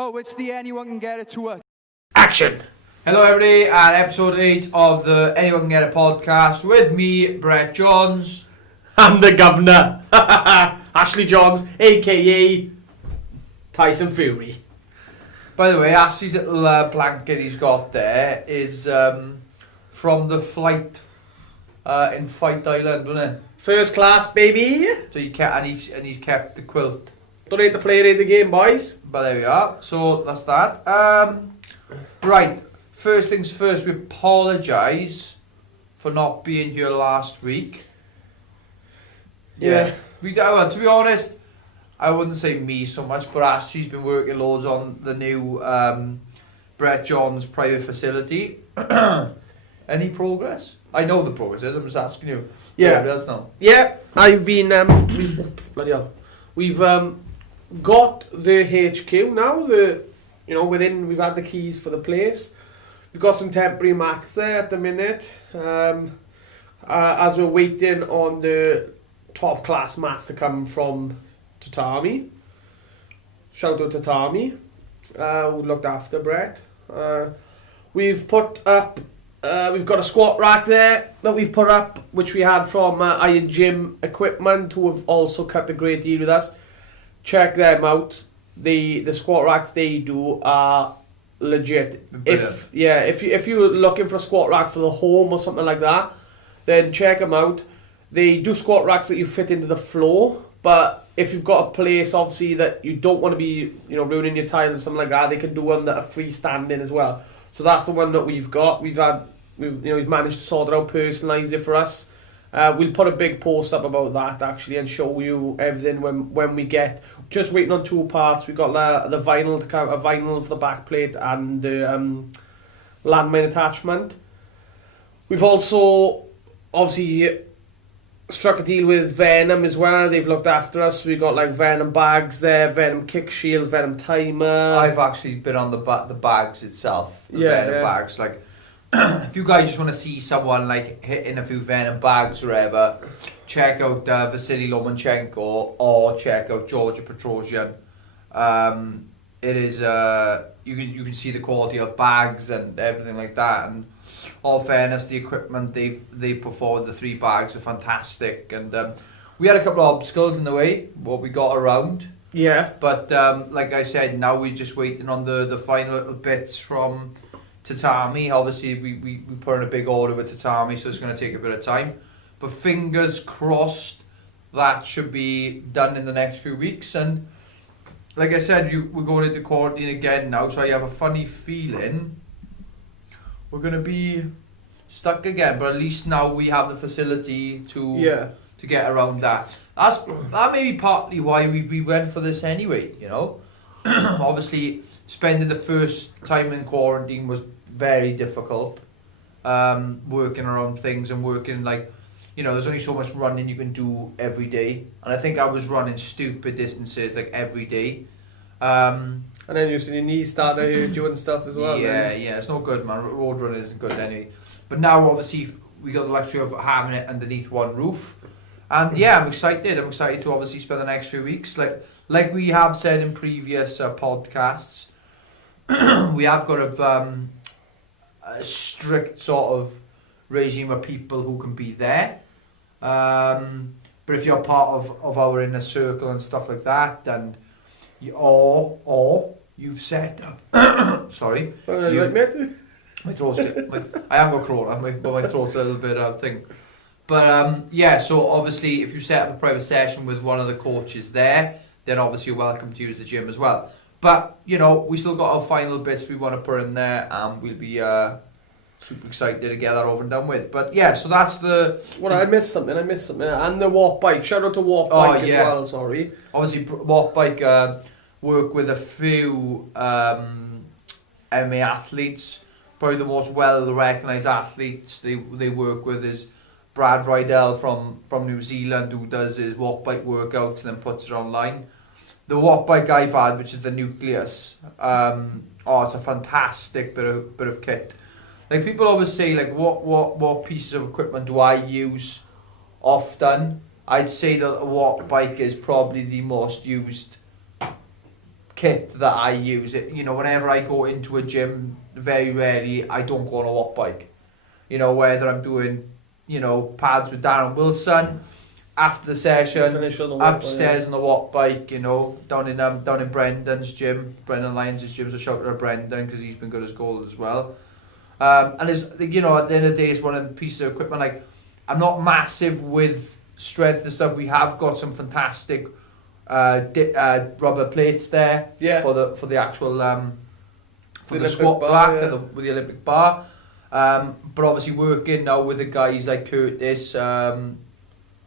Oh, it's the Anyone Can Get It tour. Action! Hello everybody, and episode 8 of the Anyone Can Get It podcast with me, Brett Johns. I'm the governor. Ashley Johns, a.k.a. Tyson Fury. By the way, Ashley's little blanket he's got there is from the flight in Fight Island, wasn't it? First class, baby. So he kept, and he's kept the quilt. Don't hate the player in the game, boys. But there we are, so that's that. Right, first things first, we apologise for not being here last week. Yeah. Well, to be honest, I wouldn't say me so much, but Ashley's been working loads on the new Brett Johns private facility. Any progress? I know the progress is, I'm just asking you. Yeah. Does now. Yeah, I've been, bloody hell. We've got the HQ now, we've had the keys for the place. We've got some temporary mats there at the minute. As we're waiting on the top class mats to come from Tatami. Shout out to Tatami, who looked after Brett. We've put up, we've got a squat rack there that we've put up, which we had from Iron Gym Equipment, who have also cut a great deal with us. Check them out. The squat racks they do are legit. Brilliant. If you're looking for a squat rack for the home or something like that, then check them out. They do squat racks that you fit into the floor, but if you've got a place obviously that you don't want to be, ruining your tiles or something like that, they can do one that are freestanding as well. So that's the one that we've got. We've managed to sort it out, personalise it for us. We'll put a big post up about that actually and show you everything when we get. Just waiting on two parts. We got the vinyl a vinyl for the back plate and the landmine attachment. We've also obviously struck a deal with Venom as well. They've looked after us. We got like Venom bags there, Venom kick shields, Venom timer. I've actually been on the bags itself. The Venom bags, like. If you guys just want to see someone like hitting a few Venom bags or whatever, check out Vasily Lomachenko or check out Georgia Petrosian. It is you can see the quality of bags and everything like that. And all fairness, the equipment they put forward, the 3 bags are fantastic. And we had a couple of obstacles in the way, what we got around. Yeah. But like I said, now we're just waiting on the final little bits from Tatami. Obviously we put in a big order with Tatami, so it's going to take a bit of time, but fingers crossed that should be done in the next few weeks. And like I said, we're going into quarantine again now, so I have a funny feeling we're going to be stuck again, but at least now we have the facility to get around that. That may be partly why we went for this anyway, Obviously spending the first time in quarantine was very difficult, working around things and working there's only so much running you can do every day, and I think I was running stupid distances like every day, and then your knees started doing stuff as well. Yeah, it's not good, man. Road running isn't good anyway, but now obviously we got the luxury of having it underneath one roof, and I'm excited to obviously spend the next few weeks like we have said in previous podcasts. We have got a strict sort of regime of people who can be there. But if you're part of our inner circle and stuff like that, and you've set up. Sorry. My throat's I haven't got corona, but my throat's a little bit thing. But so obviously if you set up a private session with one of the coaches there, then obviously you're welcome to use the gym as well. But, we still got our final bits we want to put in there, and we'll be super excited to get that over and done with. But, so that's the... I missed something. And the walk bike. Shout out to walk bike as well, sorry. Obviously, walk bike work with a few MMA athletes. Probably the most well-recognised athletes they work with is Brad Rydell from New Zealand, who does his walk bike workouts and then puts it online. The walk bike I've had, which is the Nucleus, it's a fantastic bit of kit. Like people always say, like what pieces of equipment do I use often? I'd say that a walk bike is probably the most used kit that I use. You know, whenever I go into a gym, very rarely I don't go on a watt bike. You know, whether I'm doing, you know, pads with Darren Wilson after the session, upstairs on the watt bike, you know, down in Brendan's gym, Brendan Lyons' gym, so shout out to Brendan because he's been good as gold as well. And it's, you know, at the end of the day, it's one of the pieces of equipment. Like, I'm not massive with strength and stuff. We have got some fantastic rubber plates there for the actual for the squat rack with the Olympic bar. But obviously working now with the guys like Curtis, and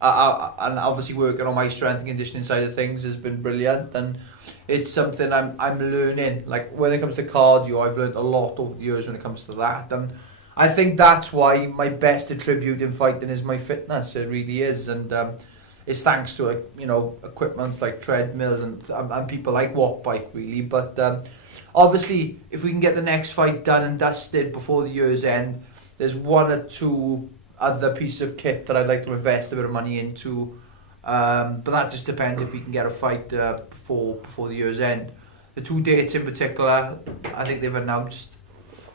obviously working on my strength and conditioning side of things has been brilliant, and it's something I'm learning. Like when it comes to cardio, I've learned a lot over the years when it comes to that, and I think that's why my best attribute in fighting is my fitness. It really is, and it's thanks to, like, you know, equipments like treadmills and people like watt bike really. But obviously, if we can get the next fight done and dusted before the year's end, there's one or two other pieces of kit that I'd like to invest a bit of money into. But that just depends if we can get a fight before the year's end. The 2 dates in particular, I think they've announced.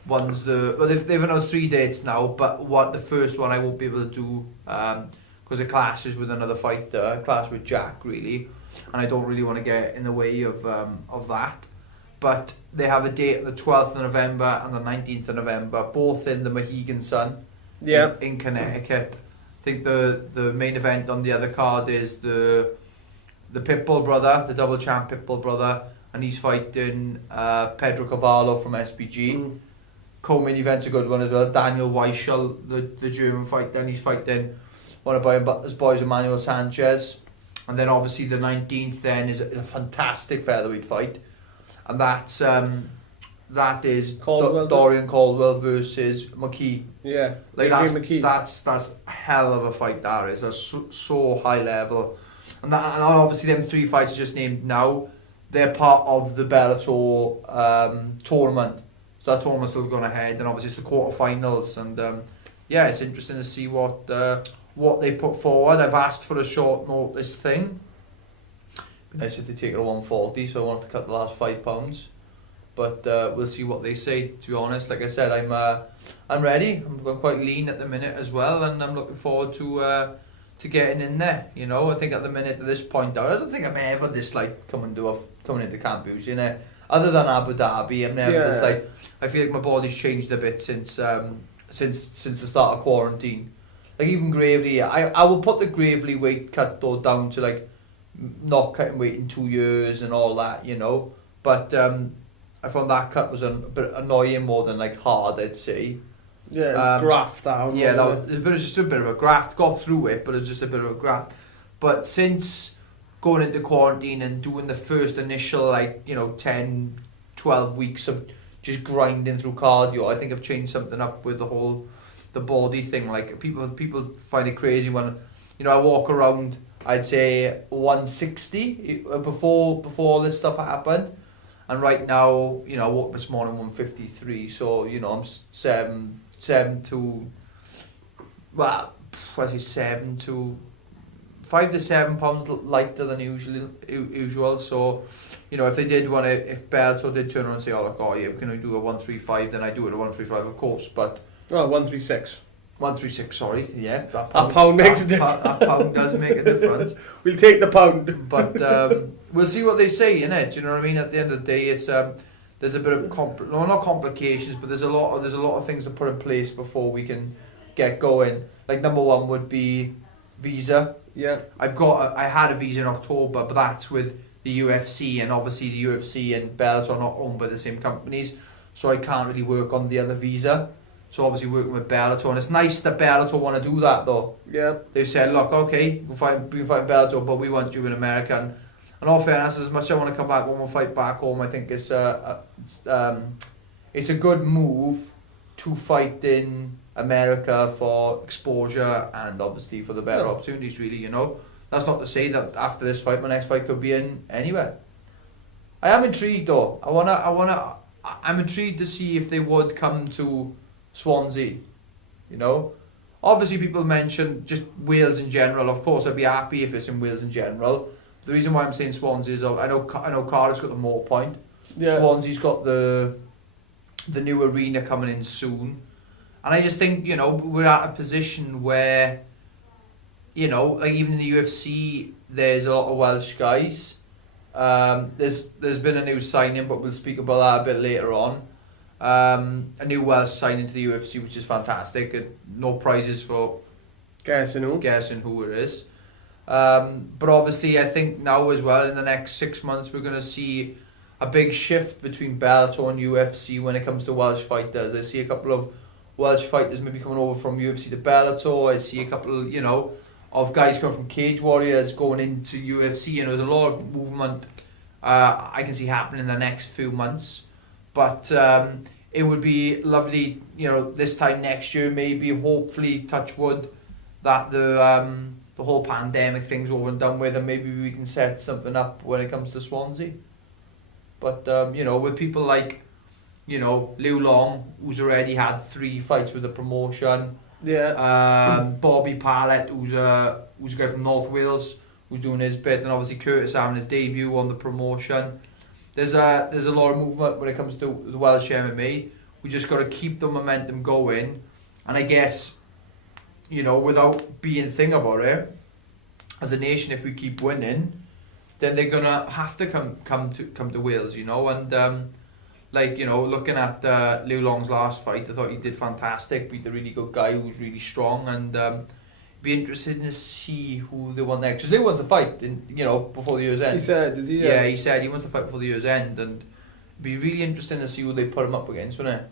They've announced 3 dates now, but the first one I won't be able to do because it clashes with another fighter, clash with Jack really, and I don't really want to get in the way of that. But they have a date the 12th of November and the 19th of November, both in the Mohegan Sun in Connecticut. I think the main event on the other card is the Pitbull brother, the double champ Pitbull brother, and he's fighting Pedro Cavallo from SBG. Co-main event's a good one as well. Daniel Weichel, the German fighter, and he's fighting one of Brian Butler's boys, Emmanuel Sanchez. And then obviously the 19th then is a fantastic featherweight fight. And that is Dorian Caldwell versus McKee. Yeah, like that's a hell of a fight. That is so high level, and obviously them 3 fights just named now, they're part of the Bellator tournament. So that tournament's still going ahead, and obviously it's the quarterfinals, and it's interesting to see what they put forward. I've asked for a short notice thing. Nice if they take it at 140, so I won't have to cut the last £5. But we'll see what they say. To be honest, like I said, I'm ready. I'm going quite lean at the minute as well, and I'm looking forward to getting in there. You know, I think at the minute, at this point, I don't think I'm ever this like coming into camp usually. You know, other than Abu Dhabi, I'm never this like. I feel like my body's changed a bit since the start of quarantine. Like even Gravely, I will put the Gravely weight cut though down to like not cutting weight in 2 years and all that, you know. But I found that cut was a bit annoying more than like hard, I'd say. Yeah, it was graft down. Yeah, it was just a bit of a graft. Got through it, but it was just a bit of a graft. But since going into quarantine and doing the first initial 10, 12 weeks of just grinding through cardio, I think I've changed something up with the body thing. Like people find it crazy when, you know, I walk around, I'd say 160 before all this stuff happened, and right now, you know, I woke up this morning 153, so you know I'm 5 to 7 pounds lighter than usual. So, you know, if Bellator did turn around and say, "Oh, look, can we do a 135?" Then I do it at 135, of course. But 136. 136, sorry. Yeah, that pound makes a difference. That pound does make a difference. We'll take the pound. But we'll see what they say, innit? Do you know what I mean? At the end of the day, it's there's a bit of not complications, but there's a lot of things to put in place before we can get going. Like number one would be visa. Yeah. I had a visa in October, but that's with the UFC, and obviously the UFC and Bellator are not owned by the same companies, so I can't really work on the other visa. So obviously working with Bellator, and it's nice that Bellator want to do that though. Yeah. They've said, look, okay, we'll fight Bellator, but we want you in America. And all fairness, as much as I want to come back when we'll fight back home, I think it's a good move to fight in America for exposure and obviously for the better opportunities, really, you know. That's not to say that after this fight, my next fight could be in anywhere. I am intrigued though. I'm intrigued to see if they would come to Swansea, you know. Obviously people mention just Wales in general. Of course I'd be happy if it's in Wales in general. the reason why I'm saying Swansea is I know Cardiff's got the more point. Yeah. Swansea's got the new arena coming in soon, and I just think we're at a position where like even in the UFC there's a lot of Welsh guys. There's been a new signing, but we'll speak about that a bit later on. A new Welsh signing to the UFC, which is fantastic. No prizes for guessing who it is. But obviously, I think now as well in the next 6 months we're going to see a big shift between Bellator and UFC when it comes to Welsh fighters. I see a couple of Welsh fighters maybe coming over from UFC to Bellator. I see a couple, of guys coming from Cage Warriors going into UFC, and there's a lot of movement I can see happening in the next few months. But it would be lovely, this time next year, maybe, hopefully, touch wood, that the whole pandemic thing's over and done with, and maybe we can set something up when it comes to Swansea. But with people like Liu Long, who's already had 3 fights with the promotion. Yeah. Bobby Pallett, who's a guy from North Wales, who's doing his bit, and obviously Curtis having his debut on the promotion. There's a lot of movement when it comes to the Welsh MMA. We just got to keep the momentum going, and I guess without being thing about it, as a nation, if we keep winning, then they're gonna have to come to Wales, and looking at Liu Long's last fight, I thought he did fantastic, beat a really good guy who was really strong, and be interested to see who they want next. Because Liu wants to fight before the year's end. He said, did he? Yeah, he said he wants to fight before the year's end, and it'd be really interesting to see who they put him up against, wouldn't it?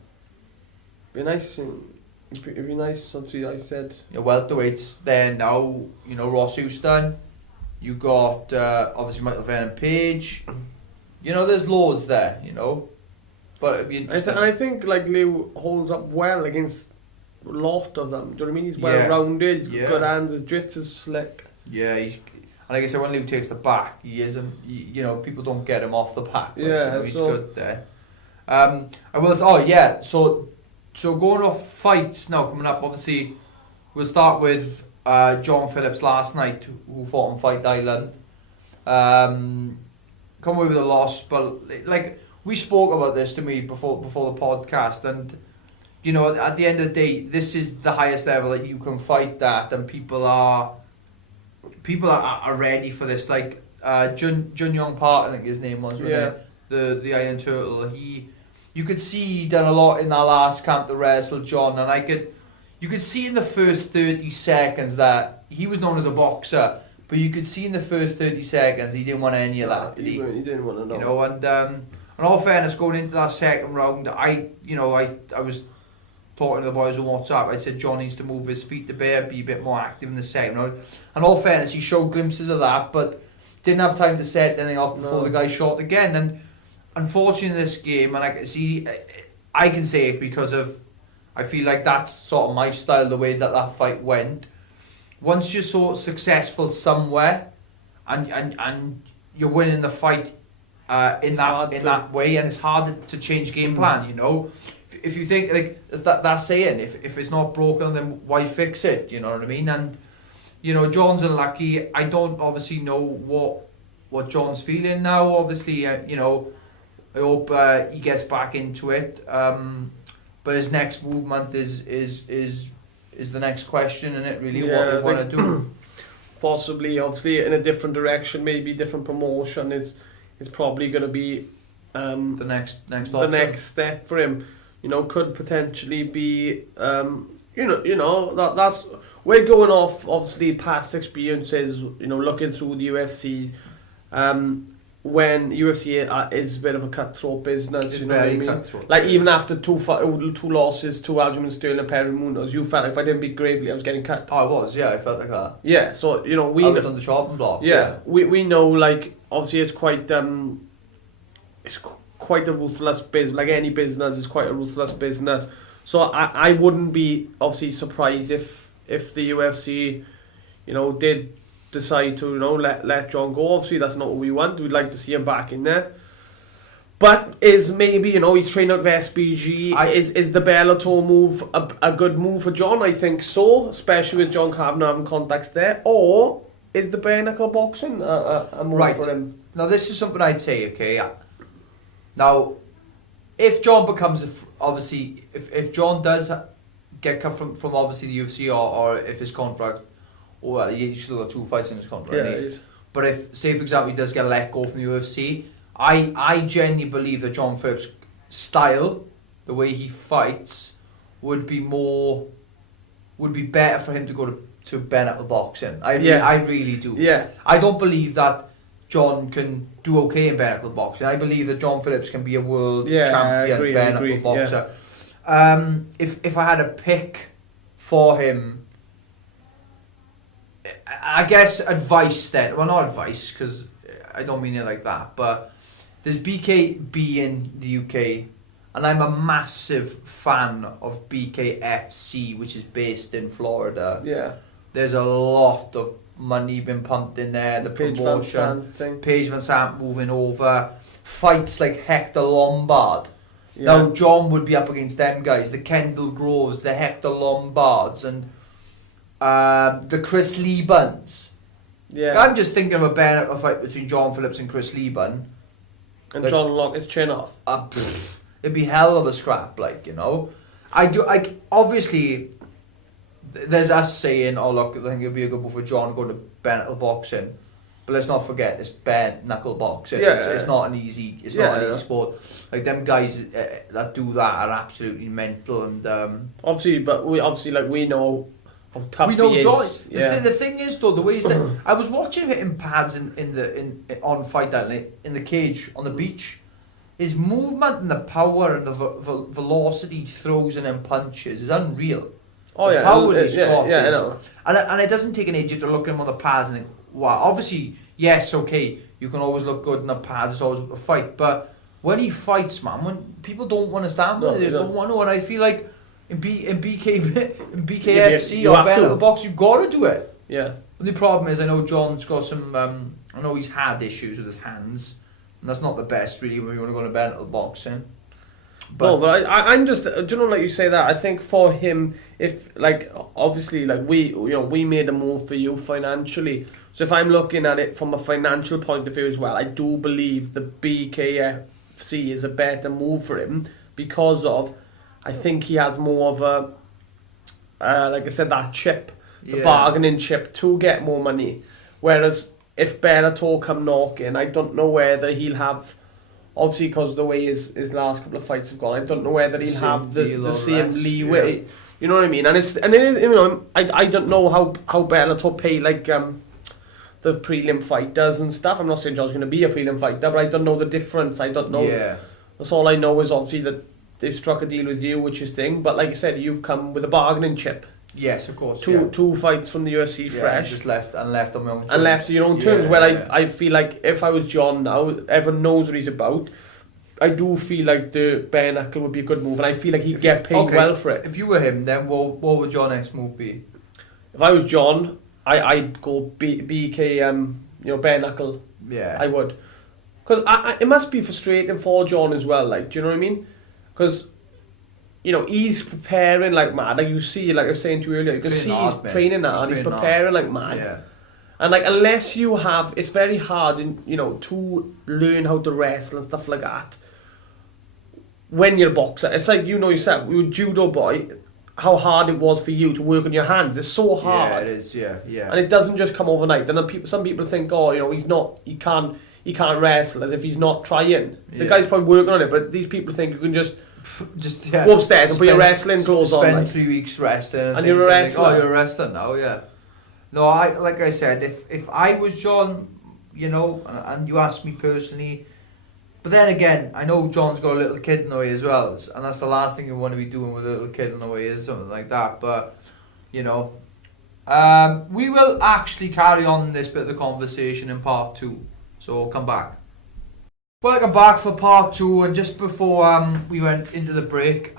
It'd be nice, obviously, I said. Welterweights there now, Ross Houston, you got obviously Michael Venom Page, there's loads there, but it'd be interesting. I think Liu holds up well against a lot of them. Do you know what I mean? He's well rounded, he's got good hands, his jiu-jitsu is slick. Yeah, and like I said, when Liu takes the back, he isn't, people don't get him off the back. He's good there. So going off fights now coming up, obviously we'll start with John Phillips last night, who fought on Fight Island. Come away with a loss, but we spoke about this to me before the podcast, and at the end of the day, this is the highest level that you can fight at, and people are ready for this. Jun Yong Park, I think his name was, the Iron Turtle. You could see he done a lot in that last camp to wrestle John, and you could see in the first 30 seconds that he was known as a boxer, but you could see in the first 30 seconds he didn't want any of that, did he? He didn't want to know. And in all fairness, going into that second round, I was talking to the boys on WhatsApp. I said John needs to move his feet a bit, be a bit more active in the second round. And in all fairness, he showed glimpses of that, but didn't have time to set anything off before the guy shot again. And unfortunately in this game, and I can say it because of, I feel like that's sort of my style, the way that fight went. Once you're so successful somewhere, and you're winning the fight in that way, and it's hard to change game plan. If you think that saying, if it's not broken, then why fix it? You know what I mean? And John's unlucky. I don't obviously know what John's feeling now. Obviously, I hope he gets back into it. But his next movement is the next question, and it really what they want to do. Possibly, obviously, in a different direction, maybe different promotion is probably going to be the next the next step for him. Could potentially be that's we're going off obviously past experiences. Looking through the UFCs. When UFC is a bit of a cutthroat business, it's you know what I mean? Cutthroat, even after two losses, 2 Aljamain Sterling and Perry Munoz, you felt like if I didn't beat Gravely, I was getting cut. Oh, I was, I felt like that. Yeah, so we I was on the chopping block. Yeah, we know obviously it's quite a ruthless business. Like any business, it's quite a ruthless business. So I wouldn't be obviously surprised if the UFC, did decide to let John go. Obviously that's not what we want. We'd like to see him back in there, but is maybe he's training out of SBG. Is the Bellator move a good move for John? I think so, especially with John Kavanagh having contacts there. Or is the bare knuckle boxing a move Right. for him? Now this is something I'd say, okay? Now, if John becomes, obviously, if John does get cut from obviously the UFC or if his contract, well, he's still got 2 fights in his contract, Yeah. but if, say for example, he does get let go from the UFC, I genuinely believe that John Phillips' style, the way he fights, would be better for him to go to bare knuckle boxing. I really do. Yeah. I don't believe that John can do okay in bare knuckle boxing. I believe that John Phillips can be a world champion bare knuckle boxer. Yeah. If I had a pick for him, I guess advice then. Well, not advice because I don't mean it like that. But there's BKB in the UK, and I'm a massive fan of BKFC, which is based in Florida. Yeah. There's a lot of money been pumped in there. The promotion, Paige Van Sant moving over, fights like Hector Lombard. Yeah. Now John would be up against them guys, the Kendall Groves, the Hector Lombards, and the Chris Liebans. Yeah. I'm just thinking of a bare knuckle fight between John Phillips and Chris Lieben. And like, John lock his chin off. It'd be hell of a scrap, like, you know. Obviously, there's us saying, oh look, I think it'd be a good move for John going to bare knuckle boxing. But let's not forget, it's bare knuckle boxing. Yeah, it's not an easy sport. Like them guys that do that are absolutely mental, and obviously we know how tough we know he is. John. The thing is though, the way he's I was watching him in pads on Fight Night in the cage on the beach. His movement and the power and the velocity he throws and then punches is unreal. Oh the power he's got I is, know. And it doesn't take an idiot to look at him on the pads and think, wow, obviously, yes, okay, you can always look good in the pads, it's always a fight, but when he fights, man, when people don't want to stand with it, they just don't want to, and I feel like in BKFC or bare knuckle box, you've got to do it. Yeah. And the problem is, I know John's got some, I know he's had issues with his hands, and that's not the best, really, when you want to go to bare knuckle boxing. But I'm just, do you know, like you say that, I think for him, if, like, obviously, like, we made a move for you financially, so if I'm looking at it from a financial point of view as well, I do believe the BKFC is a better move for him, because of, I think he has more of a, like I said, that chip, the bargaining chip to get more money, whereas if Bellator come knocking, I don't know whether he'll have, obviously because the way his last couple of fights have gone, I don't know whether he'll have the same leeway. Yeah. You know what I mean? And it is, you know, I don't know how Bellator pay like the prelim fighters and stuff. I'm not saying John's going to be a prelim fighter, but I don't know the difference. I don't know. Yeah. That's all I know is obviously that they've struck a deal with you, which is thing. But like I said, you've come with a bargaining chip. Yes, of course. Two fights from the UFC fresh. Just left on my own terms. And left your own terms. I feel like if I was John now, everyone knows what he's about. I do feel like the bare knuckle would be a good move, and I feel like he'd get paid well for it. If you were him, then what would your next move be? If I was John, I'd go BK, bare knuckle. Yeah, I would, because it must be frustrating for John as well. Like, do you know what I mean? Because he's preparing like mad. Like you see, like I was saying to you earlier, you can see he's training now and he's preparing like mad. Yeah. And like unless you have, it's very hard, to learn how to wrestle and stuff like that. When you're a boxer, it's like yourself, you're a judo boy. How hard it was for you to work on your hands. It's so hard. Yeah, it is. Yeah. And it doesn't just come overnight. And some people think, he can't wrestle as if he's not trying. The guy's probably working on it, but these people think you can just go upstairs and put your wrestling clothes on. Spend 3 weeks resting, and you're a wrestler. You're a wrestler now, yeah. No, like I said, if I was John, and you asked me personally, but then again, I know John's got a little kid in the way as well, and that's the last thing you want to be doing with a little kid in the way is something like that. But we will actually carry on this bit of the conversation in part 2, so we'll come back. Welcome back for part 2, and just before we went into the break,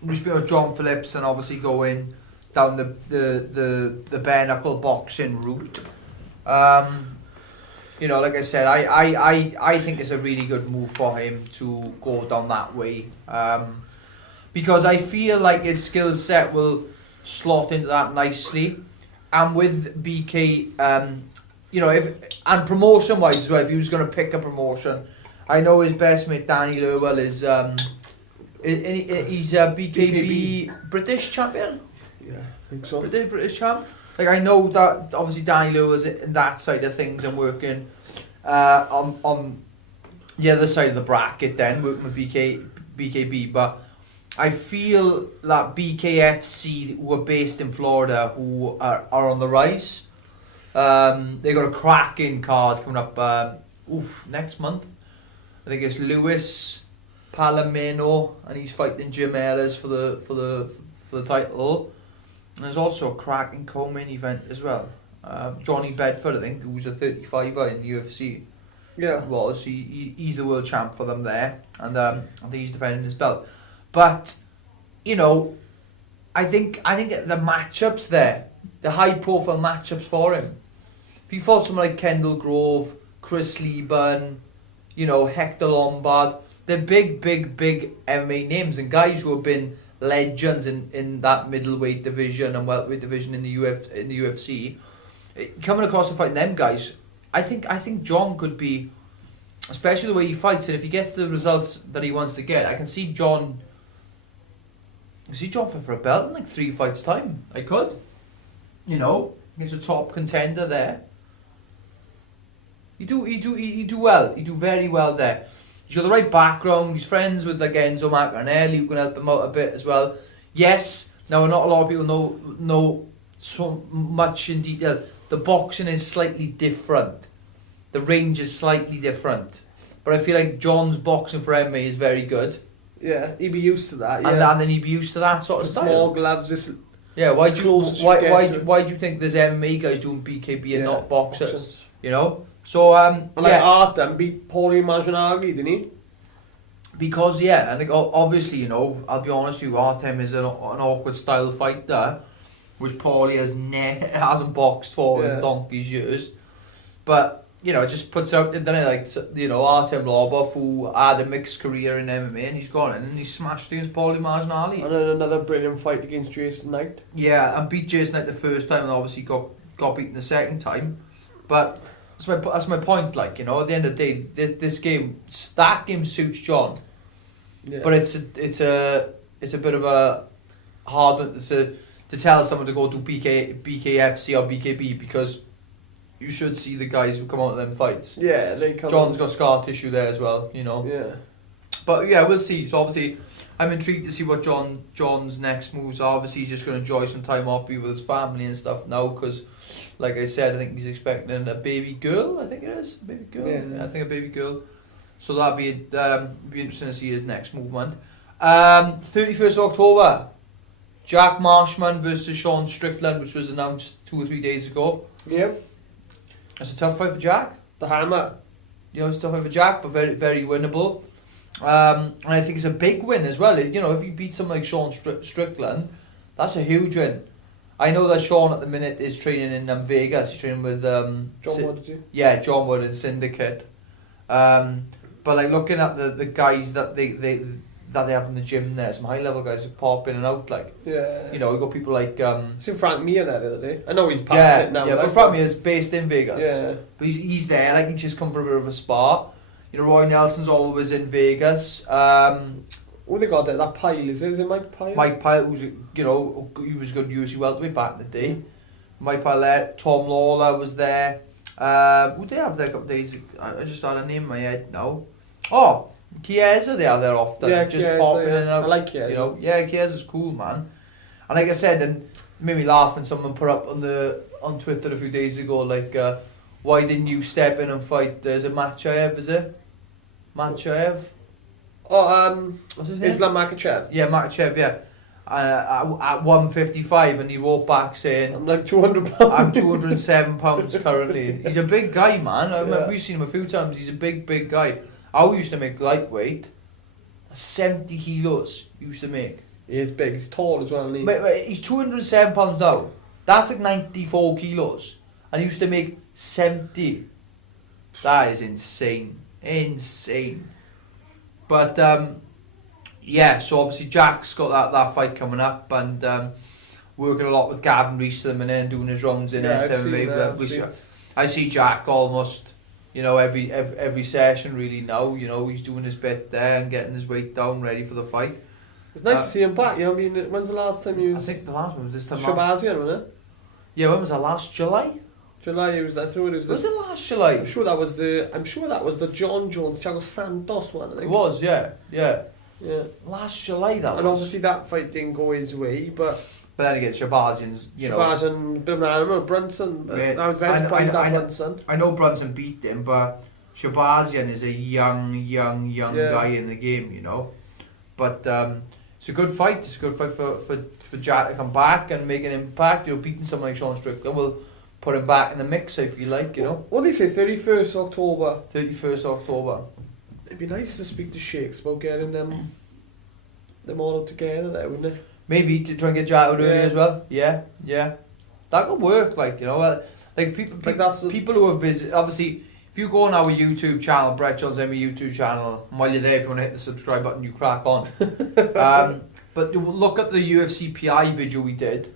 we spoke about John Phillips and obviously going down the bare knuckle boxing route. Like I said, I think it's a really good move for him to go down that way, because I feel like his skill set will slot into that nicely. And with BK, you know, and promotion wise as well, if he was going to pick a promotion, I know his best mate Danny Lowell is he's a BKB British champion. Yeah, I think so. British champ. Like, I know that obviously Danny Lowell's in that side of things and working on the other side of the bracket, then working with BKB, but I feel that BKFC, who are based in Florida, who are on the rise. They got a cracking card coming up next month. I think it's Luis Palomino, and he's fighting Jim Ellis for the title. And there's also a cracking co-main event as well. Johnny Bedford, I think, who's a 35er in the UFC. Yeah. Well, he's the world champ for them there, and I think he's defending his belt. But, you know, I think the matchups there, the high-profile matchups for him. If he fought someone like Kendall Grove, Chris Lieben, you know, Hector Lombard, they're big MMA names and guys who have been legends in that middleweight division and welterweight division in the UFC. Coming across and fighting them guys, I think John could be, especially the way he fights, and if he gets the results that he wants to get, I can see John. For a belt in like 3 fights time. I could, you know, he's a top contender there. He do well. He do very well there. He's got the right background. He's friends with like Enzo Maccarinelli, who can help him out a bit as well. Yes, now not a lot of people know so much in detail. The boxing is slightly different. The range is slightly different. But I feel like John's boxing for MMA is very good. Yeah, he'd be used to that. Yeah, and then he'd be used to that sort of style. Small gloves. This. Yeah, why do you think there's MMA guys doing BKB and not boxers? You know, so like Artem beat Paulie Malignaggi, didn't he? Because I think obviously, you know, I'll be honest with you, Artem is an awkward style fighter, which Paulie hasn't boxed for in donkey's years, but. You know, it just puts out, doesn't it? Like, you know, Artem Lobov, who had a mixed career in MMA, and he's gone in and he smashed against Paulie Malignaggi. And then another brilliant fight against Jason Knight. Yeah, and beat Jason Knight the first time, and obviously got beaten the second time. But that's my point. Like, you know, at the end of the day, that game suits John. Yeah. But it's a bit of a hard one to tell someone to go to BKFC or BKB, because you should see the guys who come out of them fights. Yeah, they come. John's got scar tissue there as well, you know. Yeah. But yeah, we'll see. So obviously, I'm intrigued to see what John's next moves are. Obviously, he's just going to enjoy some time off, be with his family and stuff now, because, like I said, I think he's expecting a baby girl. I think it is a baby girl. Yeah, I think a baby girl. So that'll be interesting to see his next movement. 31st of October, Jack Marshman versus Sean Strickland, which was announced 2 or 3 days ago. Yep. It's a tough fight for Jack. The hammer. You know, it's a tough fight for Jack, but very, very winnable. And I think it's a big win as well. You know, if you beat someone like Sean Strickland, that's a huge win. I know that Sean at the minute is training in Vegas. He's training with John Wood, did you? Yeah, John Wood and Syndicate. But like looking at the guys that they have in the gym there, some high level guys who pop in and out, like, you know, you got people like seen Frank Mir there the other day. I know he's past it now. Yeah, but Frank Mir's based in Vegas. Yeah, but he's there. Like, he just come for a bit of a spar. You know, Roy Nelson's always in Vegas. What they got there? That Pyle, is it Mike Pyle? Mike Pyle, who's, you know, he was a good UFC welterweight back in the day. Mike Pyle there. Tom Lawler was there. Who they have there a couple of days ago? I just had a name in my head now. Oh, Chiesa, they have there often. Yeah, just Chiesa, popping in and out. I like Chiesa. You know, yeah, Chiesa's cool, man. And like I said, and it made me laugh when someone put up on Twitter a few days ago, like, why didn't you step in and fight? There's a Machaev, is it? Machaev? Oh, what's his name? Islam Makhachev. Yeah, Makhachev, yeah. At 155, and he wrote back saying, I'm like 200 pounds. I'm 207 pounds currently. He's a big guy, man. I remember we've seen him a few times. He's a big guy. I used to make lightweight. 70 kilos used to make. He is big. He's tall as well, isn't he? He's 207 pounds now. That's like 94 kilos. And he used to make 70. That is insane. Insane. But, yeah, so obviously Jack's got that fight coming up. And working a lot with Gavin Rees at the minute and doing his rounds in Yeah, I've seen SMA. that, I see Jack almost, you know, every session really now. You know, he's doing his bit there and getting his weight down, ready for the fight. It's nice to see him back. You know, I mean, when's the last time you? I think the last one was this time. Shabazian, wasn't it? Yeah, when was that? Last July? July. I thought it was. Was it last July? I'm sure that was the John Jones, Thiago Santos one. I think it was. Yeah. Yeah. Last July that. And obviously that fight didn't go his way, but then again, Shabazian's, you know. Shabazian, bit of an animal. Brunson. I was very surprised at Brunson. I know Brunson beat him, but Shabazian is a young guy in the game, you know. But it's a good fight. It's a good fight for Jack to come back and make an impact. You know, beating someone like Sean Strickland will put him back in the mix, if you like, you know. What do they say? 31st October. 31st October. It'd be nice to speak to Shakes about getting them all together there, wouldn't it? Maybe to try and get Jack out early as well. Yeah. That could work, like, you know. Like people who have visited, obviously, if you go on our YouTube channel, Brett John's Emmy YouTube channel, and while you're there, if you want to hit the subscribe button, you crack on. But you look at the UFC PI video we did.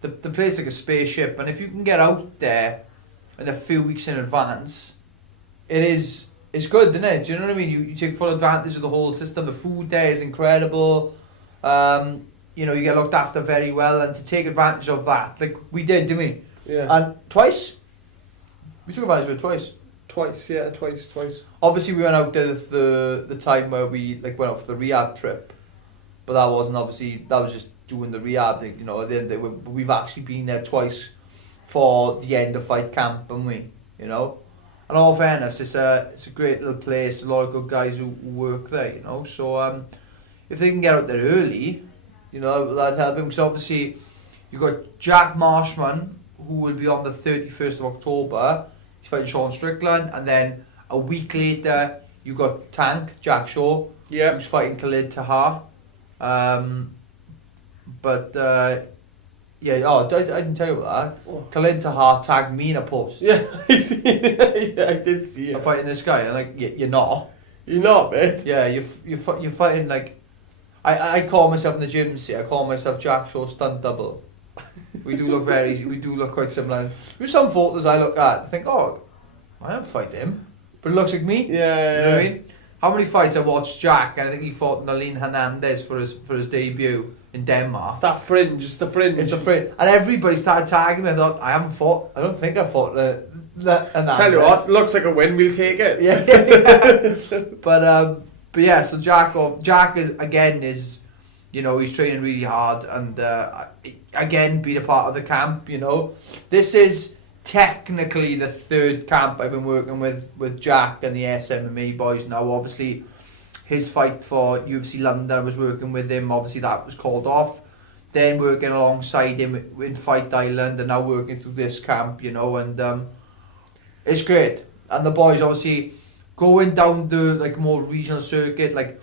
The place like a spaceship, and if you can get out there in a few weeks in advance, it's good, isn't it? Do you know what I mean? You take full advantage of the whole system. The food there is incredible. You know, you get looked after very well, and to take advantage of that, like we did, didn't we? Yeah. And twice. We took advantage of it twice. Twice. Obviously, we went out there the time where we went out for the rehab trip, but that wasn't obviously, that was just doing the rehab thing, you know. At the end of the day, we've actually been there twice for the end of fight camp, haven't we? You know. And all fairness, it's a great little place. A lot of good guys who work there, you know. So if they can get out there early, you know, that'd help him. Because obviously, you've got Jack Marshman, who will be on the 31st of October. He's fighting Sean Strickland. And then a week later, you got Jack Shaw, who's fighting Khalid Tahar. Yeah, I didn't tell you about that. Oh. Khalid Tahar tagged me in a post. Yeah, I did see it. I'm fighting this guy, and like, you're not. You're not, mate. Yeah, you're fighting like, I call myself in the gym. See, I call myself Jack Shaw stunt double. We do look quite similar. There's some photos I look at, and think, oh, I don't fight him, but it looks like me. Yeah. You know what I mean? How many fights I watched Jack, and I think he fought Nalin Hernandez for his debut in Denmark. It's that fringe, it's the fringe. It's the fringe. And everybody started tagging me. I thought, I don't think I fought the Hernandez. Tell you what, looks like a win, we'll take it. Yeah. But yeah, so Jack is, you know, he's training really hard, and again, being a part of the camp, you know. This is technically the third camp I've been working with Jack and the SMMA boys now. Obviously, his fight for UFC London, I was working with him. Obviously, that was called off. Then working alongside him in Fight Island, and now working through this camp, you know. And it's great. And the boys, obviously, going down the more regional circuit. Like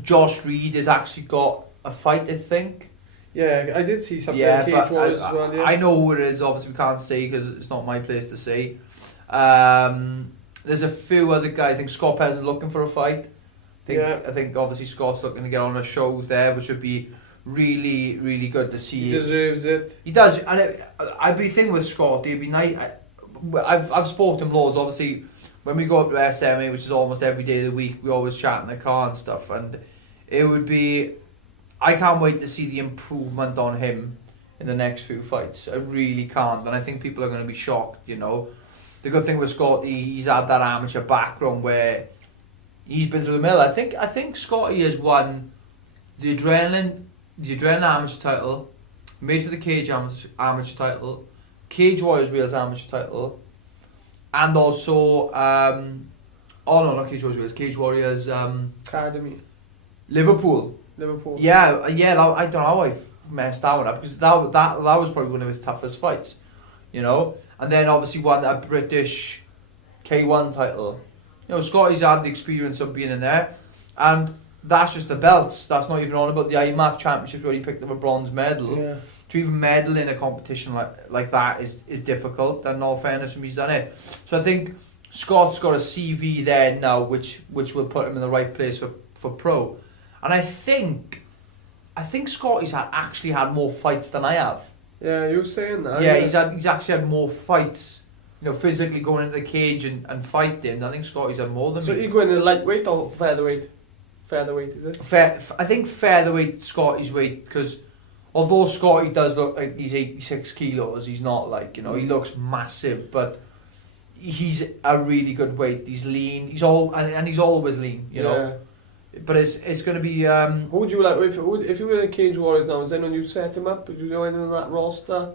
Josh Reed has actually got a fight, I think. Yeah, I did see something. Yeah, Cage but as well, yeah. I know who it is. Obviously, we can't say because it's not my place to say. There's a few other guys. I think Scott Pell's looking for a fight. I think obviously Scott's looking to get on a show there, which would be really, really good to see. He deserves it. He does, and I'd be thinking with Scott, it'd be nice. I've spoken to him loads. Obviously, when we go up to SMA, which is almost every day of the week, we always chat in the car and stuff, and it would be. I can't wait to see the improvement on him in the next few fights. I really can't, and I think people are going to be shocked, you know. The good thing with Scotty, he's had that amateur background where he's been through the mill. I think Scotty has won the adrenaline amateur title, made for the cage amateur title, Cage Warriors Wales amateur title, and also not Cage Warriors Wales, Cage Warriors Academy. Liverpool. Yeah, I don't know how I messed that one up, because that was probably one of his toughest fights, you know. And then obviously won a British K1 title. You know, Scotty's had the experience of being in there, and that's just the belts. That's not even on about the IMAF Championship where he picked up a bronze medal. Yeah. To even medal in a competition like that is difficult, and in all fairness, he's done it. So I think Scott's got a CV there now, which will put him in the right place for pro. And I think I think Scotty's actually had more fights than I have. Yeah, you were saying that. Yeah, he's actually had more fights, physically going into the cage and fighting. I think Scotty's had more than me. So you going in lightweight or featherweight? Featherweight, is it? I think featherweight Scotty's weight, because although Scotty does look like he's 86 kilos, he's not like, he looks massive, but he's a really good weight. He's lean. He's always lean, you know. But it's going to be. Who would you like if you were in Cage Warriors now? Is anyone you set him up? Would you know anyone in that roster?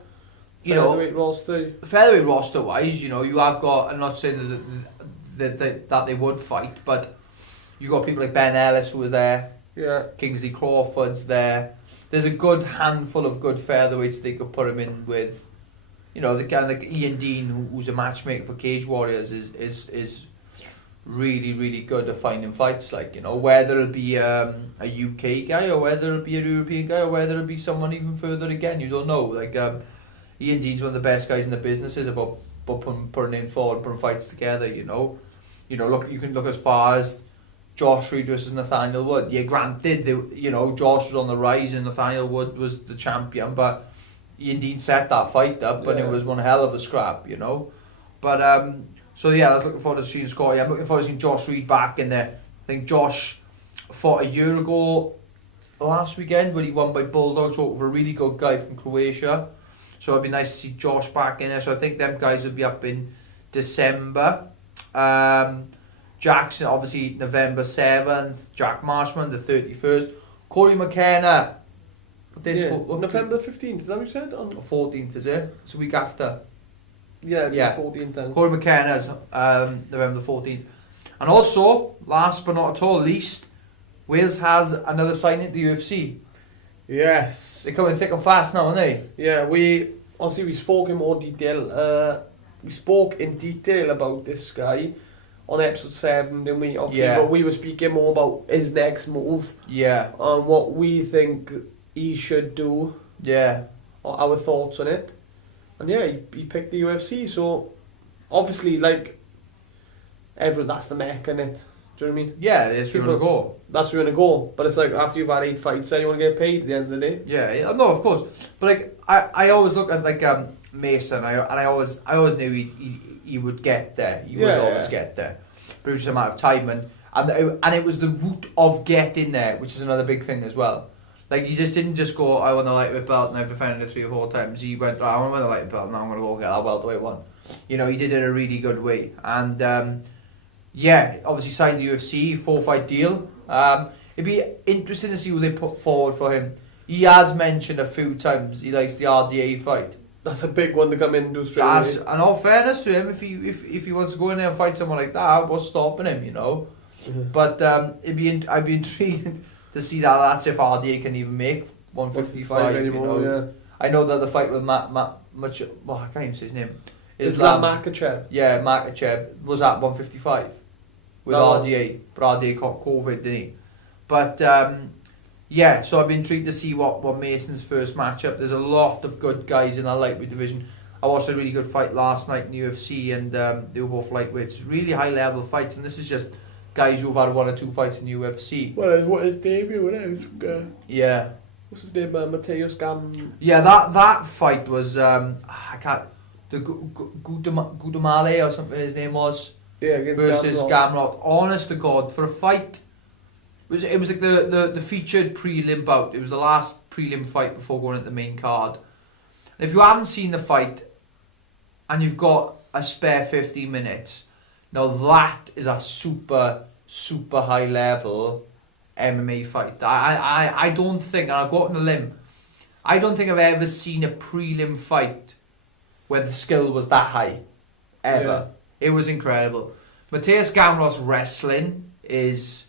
Featherweight roster. Featherweight roster wise, you have got. I'm not saying that they would fight, but you got people like Ben Ellis who are there. Yeah. Kingsley Crawford's there. There's a good handful of good featherweights they could put him in with. The kind of like Ian Dean, who's a matchmaker for Cage Warriors, is really, really good at finding fights. Like, whether it'll be a UK guy or whether it'll be a European guy or whether it'll be someone even further again, you don't know. Like, Ian Dean's one of the best guys in the business is about putting in forward, putting fights together. Look, you can look as far as Josh Reed versus Nathaniel Wood. Yeah, granted, Josh was on the rise and Nathaniel Wood was the champion, but Ian Dean set that fight up and it was one hell of a scrap, But so yeah, I was looking forward to seeing Scotty. I'm looking forward to seeing Josh Reed back in there. I think Josh fought a year ago last weekend when he won by Bulldog, over a really good guy from Croatia. So it'd be nice to see Josh back in there. So I think them guys will be up in December. Jackson, obviously November 7th. Jack Marshman, the 31st. Corey McKenna. November 15th, is that what you said? 14th, is it? It's a week after. Yeah. 14th then. Corey McKenna's November 14th. And also, last but not at all least, Wales has another signing at the UFC. Yes. They're coming thick and fast now, aren't they? Yeah, we spoke in more detail. We spoke in detail about this guy on episode 7, didn't we? Obviously, but we were speaking more about his next move. Yeah. And what we think he should do. Yeah. Or our thoughts on it. And yeah, he picked the UFC, so obviously, like, everyone, that's the mecca, innit? Do you know what I mean? Yeah, that's where you want to go. That's where you want to go. But it's like, after you've had 8 fights, then you want to get paid at the end of the day. Yeah, no, of course. But like, I always look at like Mason, and I always knew he would get there. He would always get there. But it was just a matter of time, and it was the route of getting there, which is another big thing as well. Like, he just didn't just go, I want a lightweight belt and I've defended it 3 or 4 times. He went, I want a lightweight belt, now I'm going to go get that welterweight one. He did it a really good way. And obviously signed the UFC, 4-fight deal. It'd be interesting to see who they put forward for him. He has mentioned a few times he likes the RDA fight. That's a big one to come in and do straight away. And all fairness to him, if he wants to go in there and fight someone like that, what's stopping him, Mm-hmm. But I'd be intrigued to see that's if RDA can even make 155 anymore. Yeah. I know that the fight with I can't even say his name. Islam Makhachev. Yeah, Makhachev was at 155 with RDA, but RDA caught COVID, didn't he? But so I've been intrigued to see what Mason's first matchup. There's a lot of good guys in that lightweight division. I watched a really good fight last night in the UFC, and they were both lightweights, really high level fights, and this is just guys who've had 1 or 2 fights in the UFC. Well, what his debut? Yeah. What's his name? Mateus Gam. Yeah, that fight was the Gudamale or something his name was. Yeah, against versus Gamrot. Honest to God, for a fight, it was like the featured prelim bout. It was the last prelim fight before going into the main card. And if you haven't seen the fight and you've got a spare 15 minutes. Now that is a super, super high level MMA fight. I don't think, and I'll go out on a limb, I don't think I've ever seen a prelim fight where the skill was that high. Ever. Yeah. It was incredible. Mateus Gamrot's wrestling is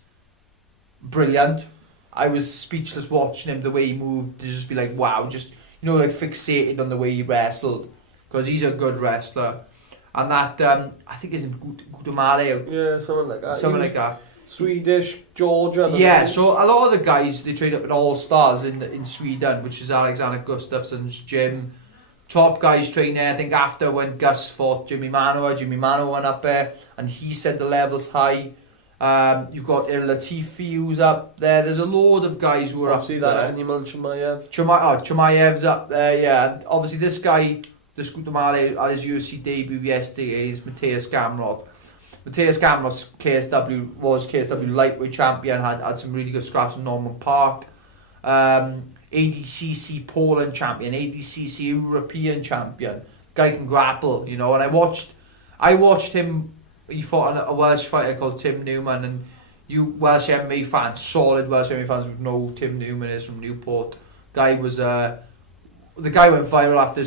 brilliant. I was speechless watching him, the way he moved, to just be like, wow, just, like fixated on the way he wrestled. Because he's a good wrestler. And that, I think it's in Gudamale. Yeah, something like that. Something like that. Swedish, Georgia. Yeah, so a lot of the guys, they train up at All Stars in Sweden, which is Alexander Gustafsson's gym. Top guys train there. I think after when Gus fought Jimmy Manoa went up there, and he said the level's high. You've got Ir Latifi who's up there. There's a load of guys who are obviously up that there. Animal Chimaev. Chimaev's up there, yeah. And obviously this guy, the Scudamale, had his UFC debut yesterday, is Matthias Gamrot. Matthias Gamrot's was KSW lightweight champion, had some really good scraps in Norman Park. ADCC Poland champion, ADCC European champion. Guy can grapple, you know. And I watched him. He fought a Welsh fighter called Tim Newman, and you Welsh MMA fans, solid Welsh MMA fans would know who Tim Newman is from Newport. Guy was the guy went viral after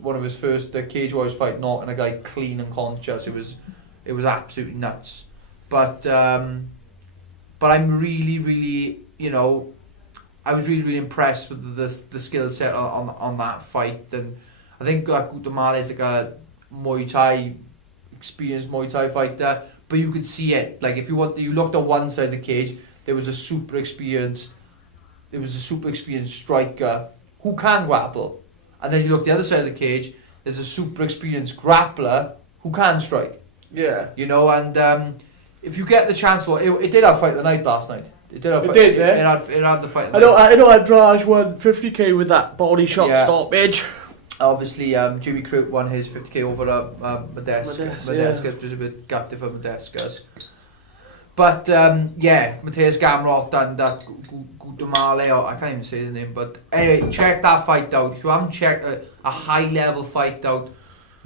one of his first Cage Warriors fight, knocking a guy clean and conscious. It was absolutely nuts. But I'm really, you know, I was really impressed with the skill set on that fight, and I think Guatemala is like a experienced Muay Thai fighter, but you could see it. Like if you looked on one side of the cage, there was a super experienced striker who can grapple, and then you look the other side of the cage, there's a super experienced grappler who can strike. Yeah, you know, and if you get the chance, it did have fight of the night last night. It had the fight. I know. Andrade won 50k with that body shot stoppage. Obviously, Jimmy Crute won his 50k over Modestas, which was a bit gutted for Modestas. But Matthias Gamrot and that Guatemala, I can't even say his name, but anyway, check that fight out. If you haven't checked a high level fight out,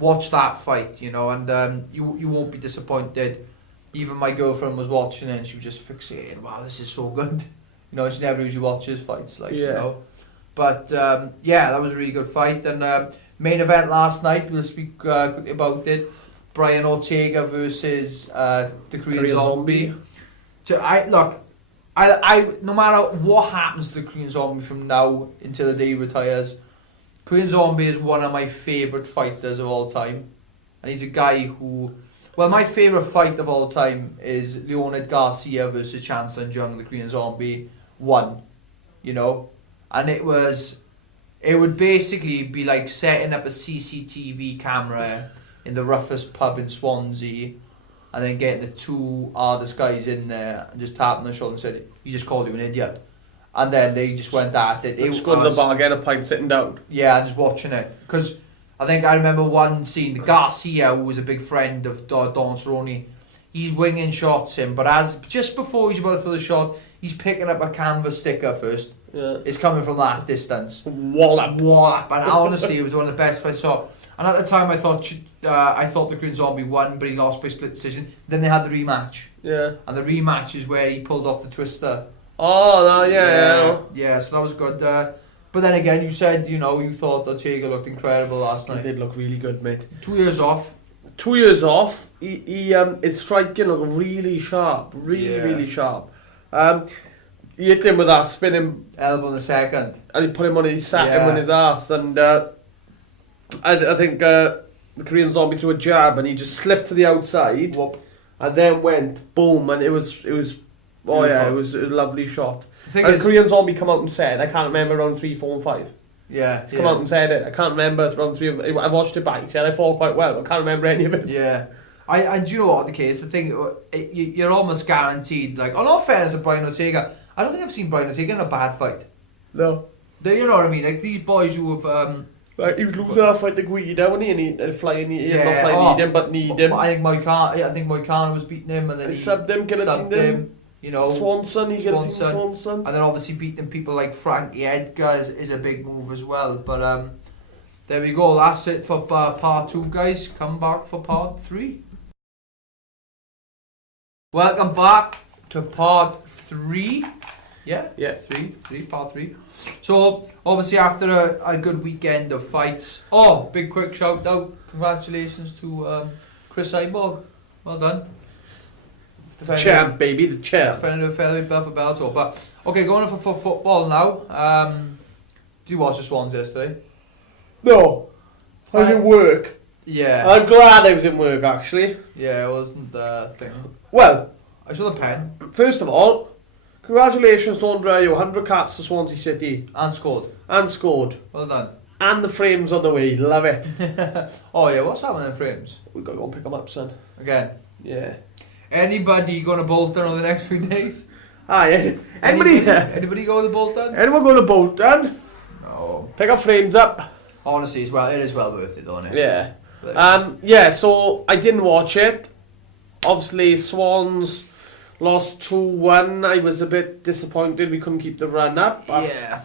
watch that fight, you know, and you won't be disappointed. Even my girlfriend was watching it and she was just fixated, wow, this is so good. You know, she never usually watches fights, you know. But that was a really good fight. And main event last night, we'll speak quickly about it. Brian Ortega versus the Korean Zombie. So no matter what happens to the Korean Zombie from now until the day he retires, Korean Zombie is one of my favourite fighters of all time. And he's a guy who... Well, my favourite fight of all time is Leonid Garcia versus Chancellor Jung, the Korean Zombie 1. You know? And it would basically be like setting up a CCTV camera in the roughest pub in Swansea and then getting the two hardest guys in there and just tapping their shoulder and said, "You just called you an idiot." And then they just went at it. Just go to the bar, get a pint, sitting down. Yeah, and just watching it. Because I think I remember one scene, Garcia, who was a big friend of Don Cerrone, he's winging shots him, but just before he's about to throw the shot, he's picking up a canvas sticker first. Yeah. It's coming from that distance. Wallop. And honestly, it was one of the best fights I saw. And at the time, I thought the Korean Zombie won, but he lost by split decision. Then they had the rematch. Yeah. And the rematch is where he pulled off the twister. Oh, no, yeah. So that was good. But then again, you said, you know, you thought Ortega looked incredible last night. He did look really good, mate. 2 years off. 2 years off. His striking looked really sharp. Really sharp. He hit him with that spinning elbow in the second. And he put him on his sat him on his ass. And I think the Korean Zombie threw a jab and he just slipped to the outside. Whoop. And then went boom, and it was a lovely shot. And Korean Zombie come out and said, I can't remember round 3, 4 and 5. Yeah. He's come out and said it. I can't remember round 3. I watched it back. He said I fought quite well. I can't remember any of it. Yeah. And do you know what the case? The thing, you're almost guaranteed. Like, on all fairness of Brian Ortega, I don't think I've seen Brian Ortega in a bad fight. No. You know what I mean? Like these boys who have. Like he was losing that fight to Guida, wasn't he? And he flying, not flying, need him, but need him. I think Moicano was beating him, and then he subbed him, guillotined him. You know, Swanson. And then obviously beating people like Frankie Edgar is a big move as well. But there we go. That's it for part 2, guys. Come back for part 3. Welcome back to part 3. Yeah, part 3. So obviously after a good weekend of fights, big quick shout out, congratulations to Chris Cyborg, well done. The champ, baby, the champ. Defending a featherweight belt for Bellator. But okay, going on for football now. Did you watch the Swans yesterday? No, I was in work. Yeah, I'm glad I was in work actually. Yeah, it wasn't the thing. Well, I saw the pen. First of all, congratulations to Andrea, 100 caps to Swansea City. And scored. Well done. And the frames on the way, love it. Oh yeah, what's happening in frames? We've got to go and pick them up, son. Again? Yeah. Anybody going to Bolton over the next few days? Aye. Anybody go to Bolton? Anyone go to Bolton? No. Pick up frames up. Honestly, it is well worth it, don't it? Yeah. Like, Yeah, so I didn't watch it. Obviously, Swans lost 2-1. I was a bit disappointed we couldn't keep the run up. yeah.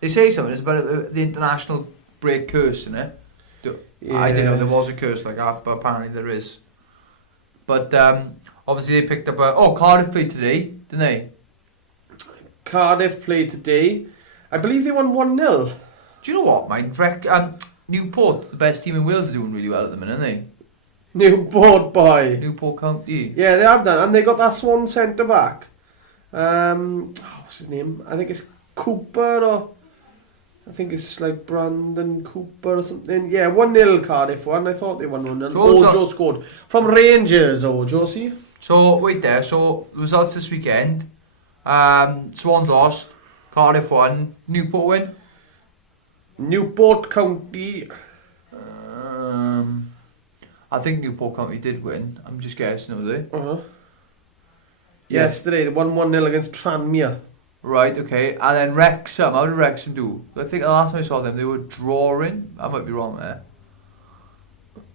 They say something. It's about the international break curse, isn't it? Yeah. I didn't know there was a curse like that, but apparently there is. But obviously they picked up Cardiff played today, didn't they? Cardiff played today. I believe they won 1-0. Do you know what, mate? Newport, the best team in Wales, are doing really well at the minute, aren't they? Newport boy. Newport County. Yeah, they have done, and they got that Swan centre back. What's his name? I think it's Cooper, or I think it's like Brandon Cooper or something. Yeah, 1-0 Cardiff won. I thought they won 1-0. Ojo scored from Rangers. Ojo, see. So wait there. So results this weekend. Swans lost. Cardiff won. Newport win. Newport County. I think Newport County did win. I'm just guessing, were they? Yeah. Yesterday they won 1-0 against Tranmere. Right, okay. And then Wrexham, how did Wrexham do? I think the last time I saw them, they were drawing. I might be wrong there.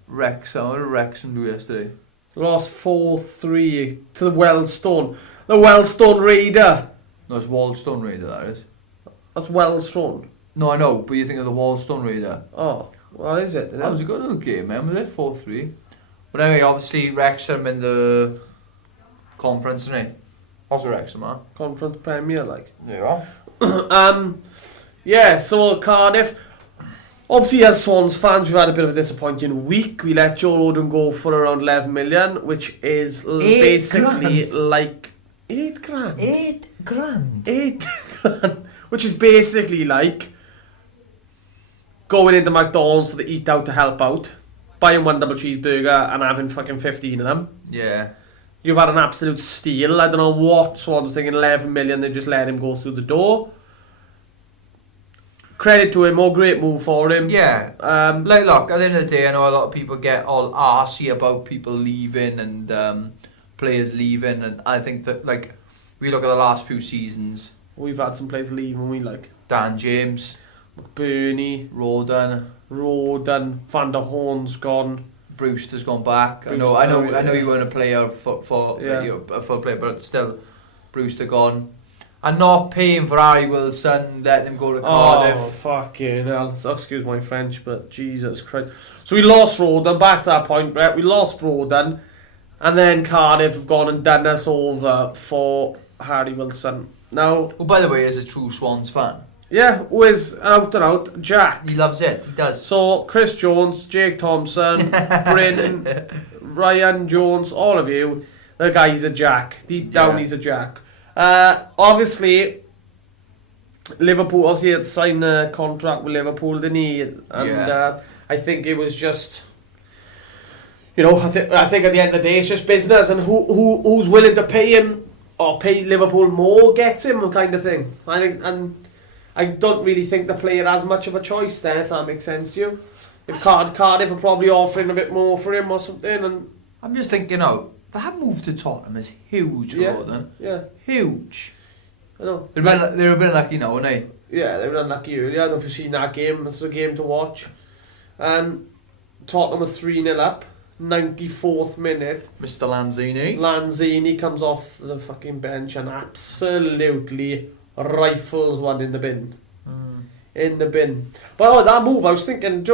Wrexham, how did Wrexham do yesterday? Lost 4-3 to the Wellstone. The Wellstone Raider. No, it's Wallstone Raider, that is. That's Wellstone. No, I know, but you think of the Wallstone Raider. Oh, what is it? That was a good little game, man. Was it 4-3? But anyway, obviously Wrexham in the conference, isn't it? Also Wrexham, huh? Conference Premier, like. Yeah. Yeah, so Cardiff. Obviously, as Swans fans, we've had a bit of a disappointing week. We let Joe Rodon go for around 11 million, which is basically like 8 grand. 8 grand. 8 grand. Which is basically like going into McDonald's for the eat out to help out, buying one double cheeseburger and having fucking 15 of them. Yeah. You've had an absolute steal. I don't know what Swans thinking, 11 million, they just let him go through the door. Credit to him, more great move for him. Yeah. Like, look, at the end of the day, I know a lot of people get all arsey about people leaving and players leaving, and I think that, like, we look at the last few seasons. We've had some players leaving, we like. Dan James. McBurney. Rodon. Van der Horn's gone. Brewster's gone back. I know you weren't a player for a full player, but still, Brewster gone. And not paying for Harry Wilson, letting him go to Cardiff. Oh, fucking hell. So, excuse my French, but Jesus Christ. So we lost Rodon, back to that point, Brett. We lost Rodon, and then Cardiff have gone and done us over for Harry Wilson. Now, oh, by the way, as a true Swans fan. Yeah, who is out and out Jack. He loves it, he does. So, Chris Jones, Jake Thompson, Bryn, Ryan Jones, all of you, the guy's a Jack. Deep down, he's a Jack. Obviously, Liverpool obviously had signed a contract with Liverpool, didn't he? And I think it was just, you know, I think at the end of the day it's just business, and who's willing to pay him or pay Liverpool more gets him, kind of thing. I think, and I don't really think the player has much of a choice there, if that makes sense to you. If Cardiff are probably offering a bit more for him or something, and I'm just thinking, that move to Tottenham is huge, Rodon. Yeah. Huge. I know. They've been lucky now, haven't they? Yeah, they were unlucky earlier. I don't know if you've seen that game. It's a game to watch. Tottenham were 3-0 up. 94th minute. Mr. Lanzini. Lanzini comes off the fucking bench and absolutely rifles one in the bin. In the bin. But that move, I was thinking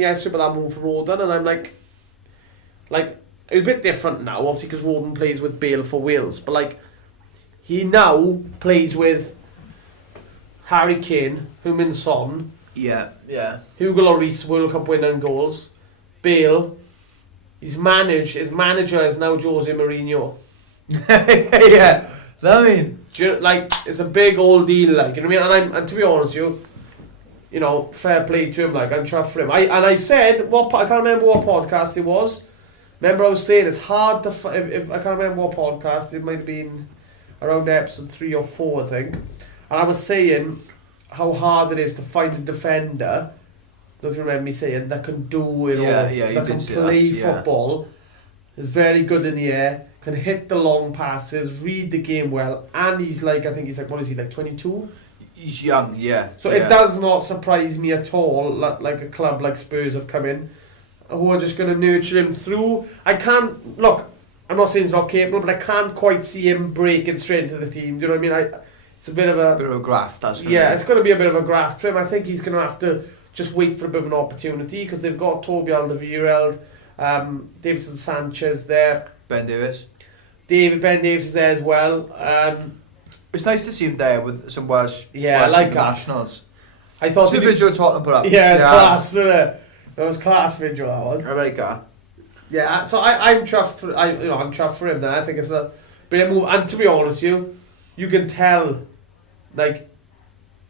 yesterday about that move for Rodon, and I'm like, it's a bit different now, obviously, because Rodon plays with Bale for Wales, but like, he now plays with Harry Kane, Heung-min Son, yeah, Hugo Lloris, World Cup winner in goals, Bale. His manager is now Jose Mourinho. Yeah, I mean, like, it's a big old deal, like, you know what I mean? And to be honest with you know, fair play to him, like, I'm chuffed for him. I said, I can't remember what podcast it was. Remember I was saying it's hard to, if I can't remember what podcast, it might have been around episode 3 or 4, I think. And I was saying how hard it is to find a defender, don't you remember me saying, that can do it all, that can play football, is very good in the air, can hit the long passes, read the game well, and he's like, I think he's like, what is he, like 22? He's young, yeah. So it does not surprise me at all, like a club like Spurs have come in, who are just going to nurture him through. I can't, look, I'm not saying he's not capable, but I can't quite see him breaking straight into the team. Do you know what I mean? It's a bit of a graft. That's it's going to be a bit of a graft for him. I think he's going to have to just wait for a bit of an opportunity because they've got Toby Alderweireld, Davidson Sanchez there, Ben Davis is there as well. It's nice to see him there with some Welsh I like internationals. I thought the video Tottenham put up. Yeah, it's class, isn't it? That was class video. That was. I like that. Yeah, so I'm chuffed. I'm chuffed for him. There, I think it's a brilliant move. And to be honest, you can tell, like,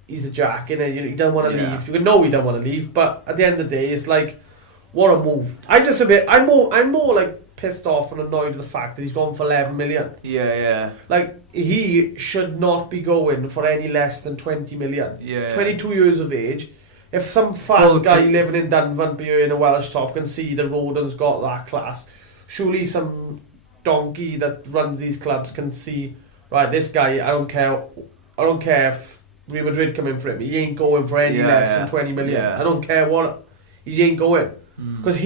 he's a jack, innit? He doesn't want to leave. You can know he doesn't want to leave, but at the end of the day, it's like, what a move. I'm more like pissed off and annoyed with the fact that he's gone for 11 million. Yeah. Like, he should not be going for any less than 20 million. Yeah. 22 years of age. If some fat guy living in Dunvanby in a Welsh top can see that Rodon's got that class, surely some donkey that runs these clubs can see, right, this guy, I don't care if Real Madrid come in for him, he ain't going for any less than 20 million. I don't care what, he ain't going. Because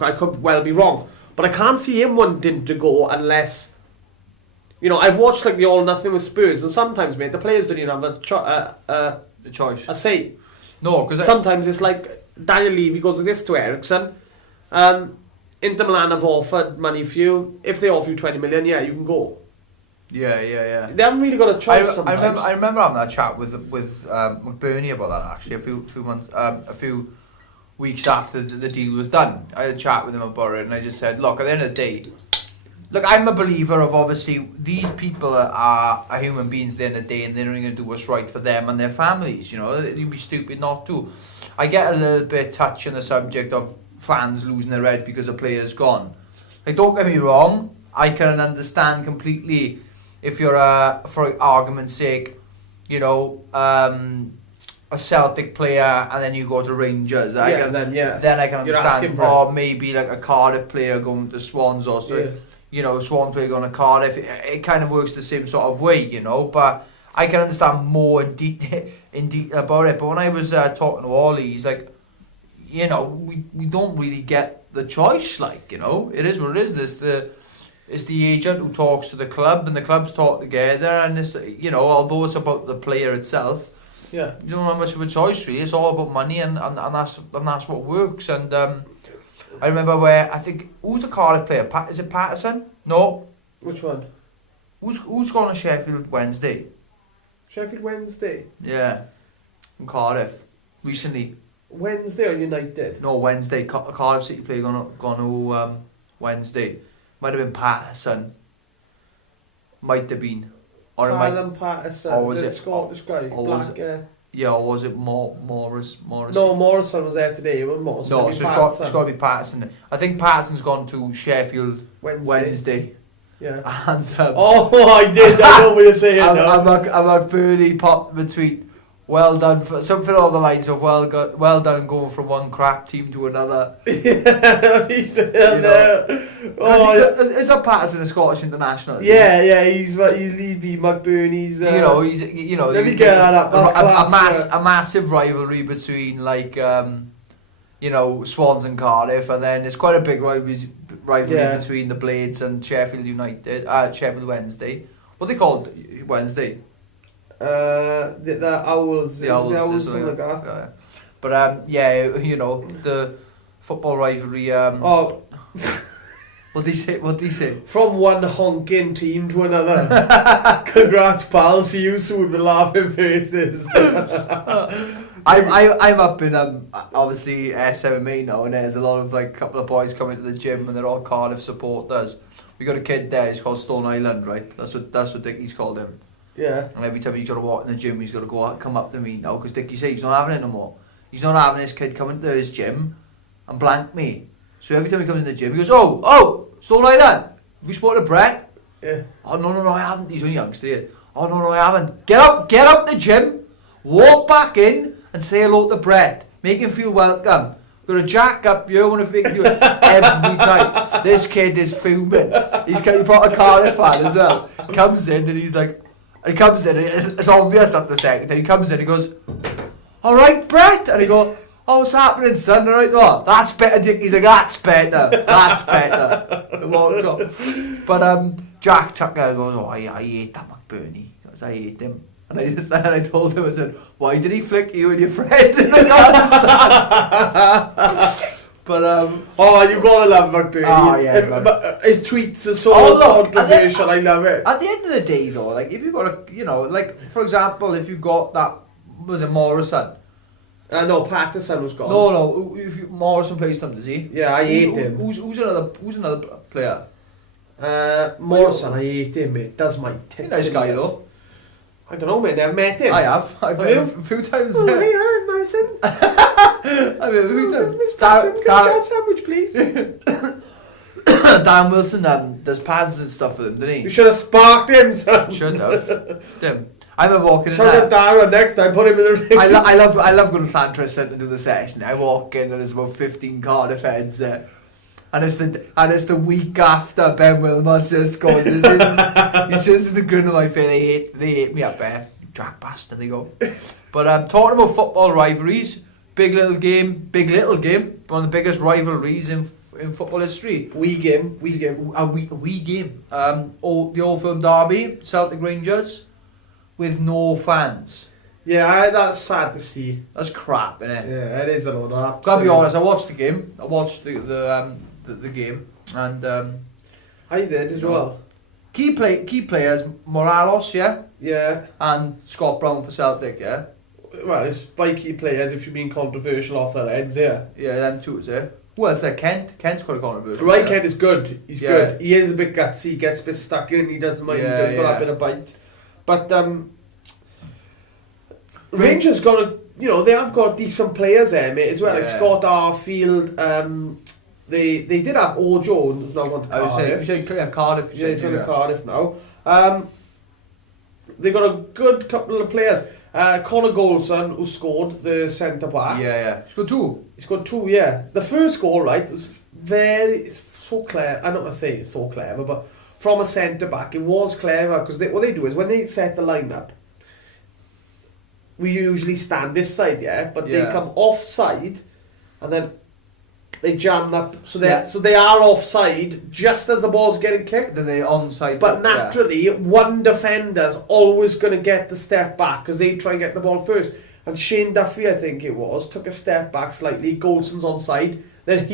I could well be wrong, but I can't see him wanting to go unless, I've watched like the All Nothing with Spurs, and sometimes, mate, the players don't even have the choice. a say. No, because sometimes it's like Daniel Levy goes like this to Ericsson. Inter Milan have offered money for you. If they offer you 20 million, you can go. Yeah. They haven't really got a choice. I remember having that chat with McBurney about that actually a few weeks after the deal was done. I had a chat with him about it, and I just said, look, at the end of the day, I'm a believer of, obviously, these people are human beings at the end of the day, and they're only going to do what's right for them and their families. You'd be stupid not to. I get a little bit touchy on the subject of fans losing their head because a player's gone. Like, don't get me wrong, I can understand completely if you're for argument's sake, a Celtic player and then you go to Rangers. Then I can understand. Or maybe like a Cardiff player going to Swans or so. Swan player going to Cardiff. It kind of works the same sort of way, but I can understand more in detail about it. But when I was talking to Ollie, he's like, we don't really get the choice. Like, it is what it is. It's the agent who talks to the club, and the clubs talk together. And this, although it's about the player itself, you don't have much of a choice really. It's all about money, and that's what works. And I remember where I think who's the Cardiff player? Is it Patterson? No. Which one? Who's gone to Sheffield Wednesday? Sheffield Wednesday. Yeah, in Cardiff recently. Wednesday or United? No, Wednesday. Cardiff City player gone to Wednesday. Might have been Patterson. Might have been. Or Callum Patterson. Or was it a Scottish guy? Black. Or was it Morris? No, Morrison was there today. It wasn't Morrison. No, so it's got to be Patterson. I think Patterson's gone to Sheffield Wednesday. Yeah. And I did. I know what you're saying. I'm a birdie popped the tweet. Well done for something along the lines of well done going from one crap team to another. Yeah, he said is that Patterson a Scottish international? Yeah, he's Levy, McBurney's. Let me get that up. That's a massive rivalry between Swans and Cardiff, and then it's quite a big rivalry between the Blades and Sheffield United. Sheffield Wednesday. What they called Wednesday? The Owls. The Owls, something like that. But the football rivalry. What did he say? From one honking team to another. Congrats, pal. See you soon with laughing faces. I'm up in obviously SMMA now, and there's a lot of a couple of boys coming to the gym, and they're all Cardiff supporters. We got a kid there. He's called Stone Island, right? That's what Dickie's called him. Yeah. And every time he's got to walk in the gym, he's got to come up to me now, because Dickie said he's not having it no more. He's not having this kid coming to his gym and blank me. So every time he comes in the gym, he goes, oh, Stone Island, have you spotted Brett? Yeah. Oh, no, I haven't. He's only youngster here. Oh, no, I haven't. Get up the gym, walk back in and say hello to Brett. Make him feel welcome. got a jack up you, want to fix you every time. This kid is fuming. He brought a Cardiff fan as well. Comes in and he's like, and he comes in and it's obvious at the second time. He comes in and he goes, all right, Brett. And he go, oh, what's happening, son? All right, what? That's better, Dick. He's like, that's better. That's better. And walks off. But Jack Tucker goes, oh, I hate that McBurney. I hate him. And I told him, I said, why did he flick you and your friends in the garden stand? But oh, you gotta love McBurney. Oh, yeah, but his tweets are so controversial. I love it. At the end of the day, though, like if you got like for example, if you got that, was it Morrison? No, Patterson was gone. No. If Morrison plays them, does he? Yeah, I hate him. Who's another player? Morrison, I hate him, mate. Does my tits. Nice guy though. I don't know, mate. Never met him. I have. I've met him a few times. Oh, hey, Morrison. I've met him a few times. Miss Patterson, can I have a sandwich, please? Dan Wilson does pads and stuff with him, didn't he? You should have sparked him, son. Should have. Damn. I remember walking in there. there. Darren next time, put him in the ring. I love going to Llantress Centre to do the session. I walk in and there's about 15 Cardiff heads there. And it's the week after Ben Wilmot just scored. It's just the grin on my face. They hate me up there. Jack bastard, they go. But talking about football rivalries, big little game, one of the biggest rivalries in football history. Wee game. A wee game. The Old Firm derby, Celtic Rangers, with no fans. Yeah, that's sad to see. That's crap, innit? Yeah, it is a lot of. Gotta be honest, I watched the game. I watched the game, and I did as well. Key players, Morelos, yeah, and Scott Brown for Celtic, yeah. Well, it's by key players if you're being controversial off their heads, yeah. Yeah, them two is there. Who else there? Kent's quite a controversial. Right, Kent is good. He's good. He is a bit gutsy. He gets a bit stuck in. He doesn't mind. He does got that bit of bite. But Rangers got they have got decent players there, mate, as well. Like Scott Arfield. They did have Ojo, who's now gone to Cardiff. Cardiff. Yeah, he's going to Cardiff now. They got a good couple of players. Connor Goldson, who scored the centre back. Yeah. He scored two, yeah. The first goal, right, was it's so clever. I'm not going to say it's so clever, but from a centre back, it was clever because what they do is when they set the line-up, we usually stand this side, but they come offside and then they jam up, so they are offside just as the ball's getting kicked. Then they onside. But naturally, one defender's always going to get the step back because they try and get the ball first. And Shane Duffy, I think it was, took a step back slightly. Goldson's onside. Then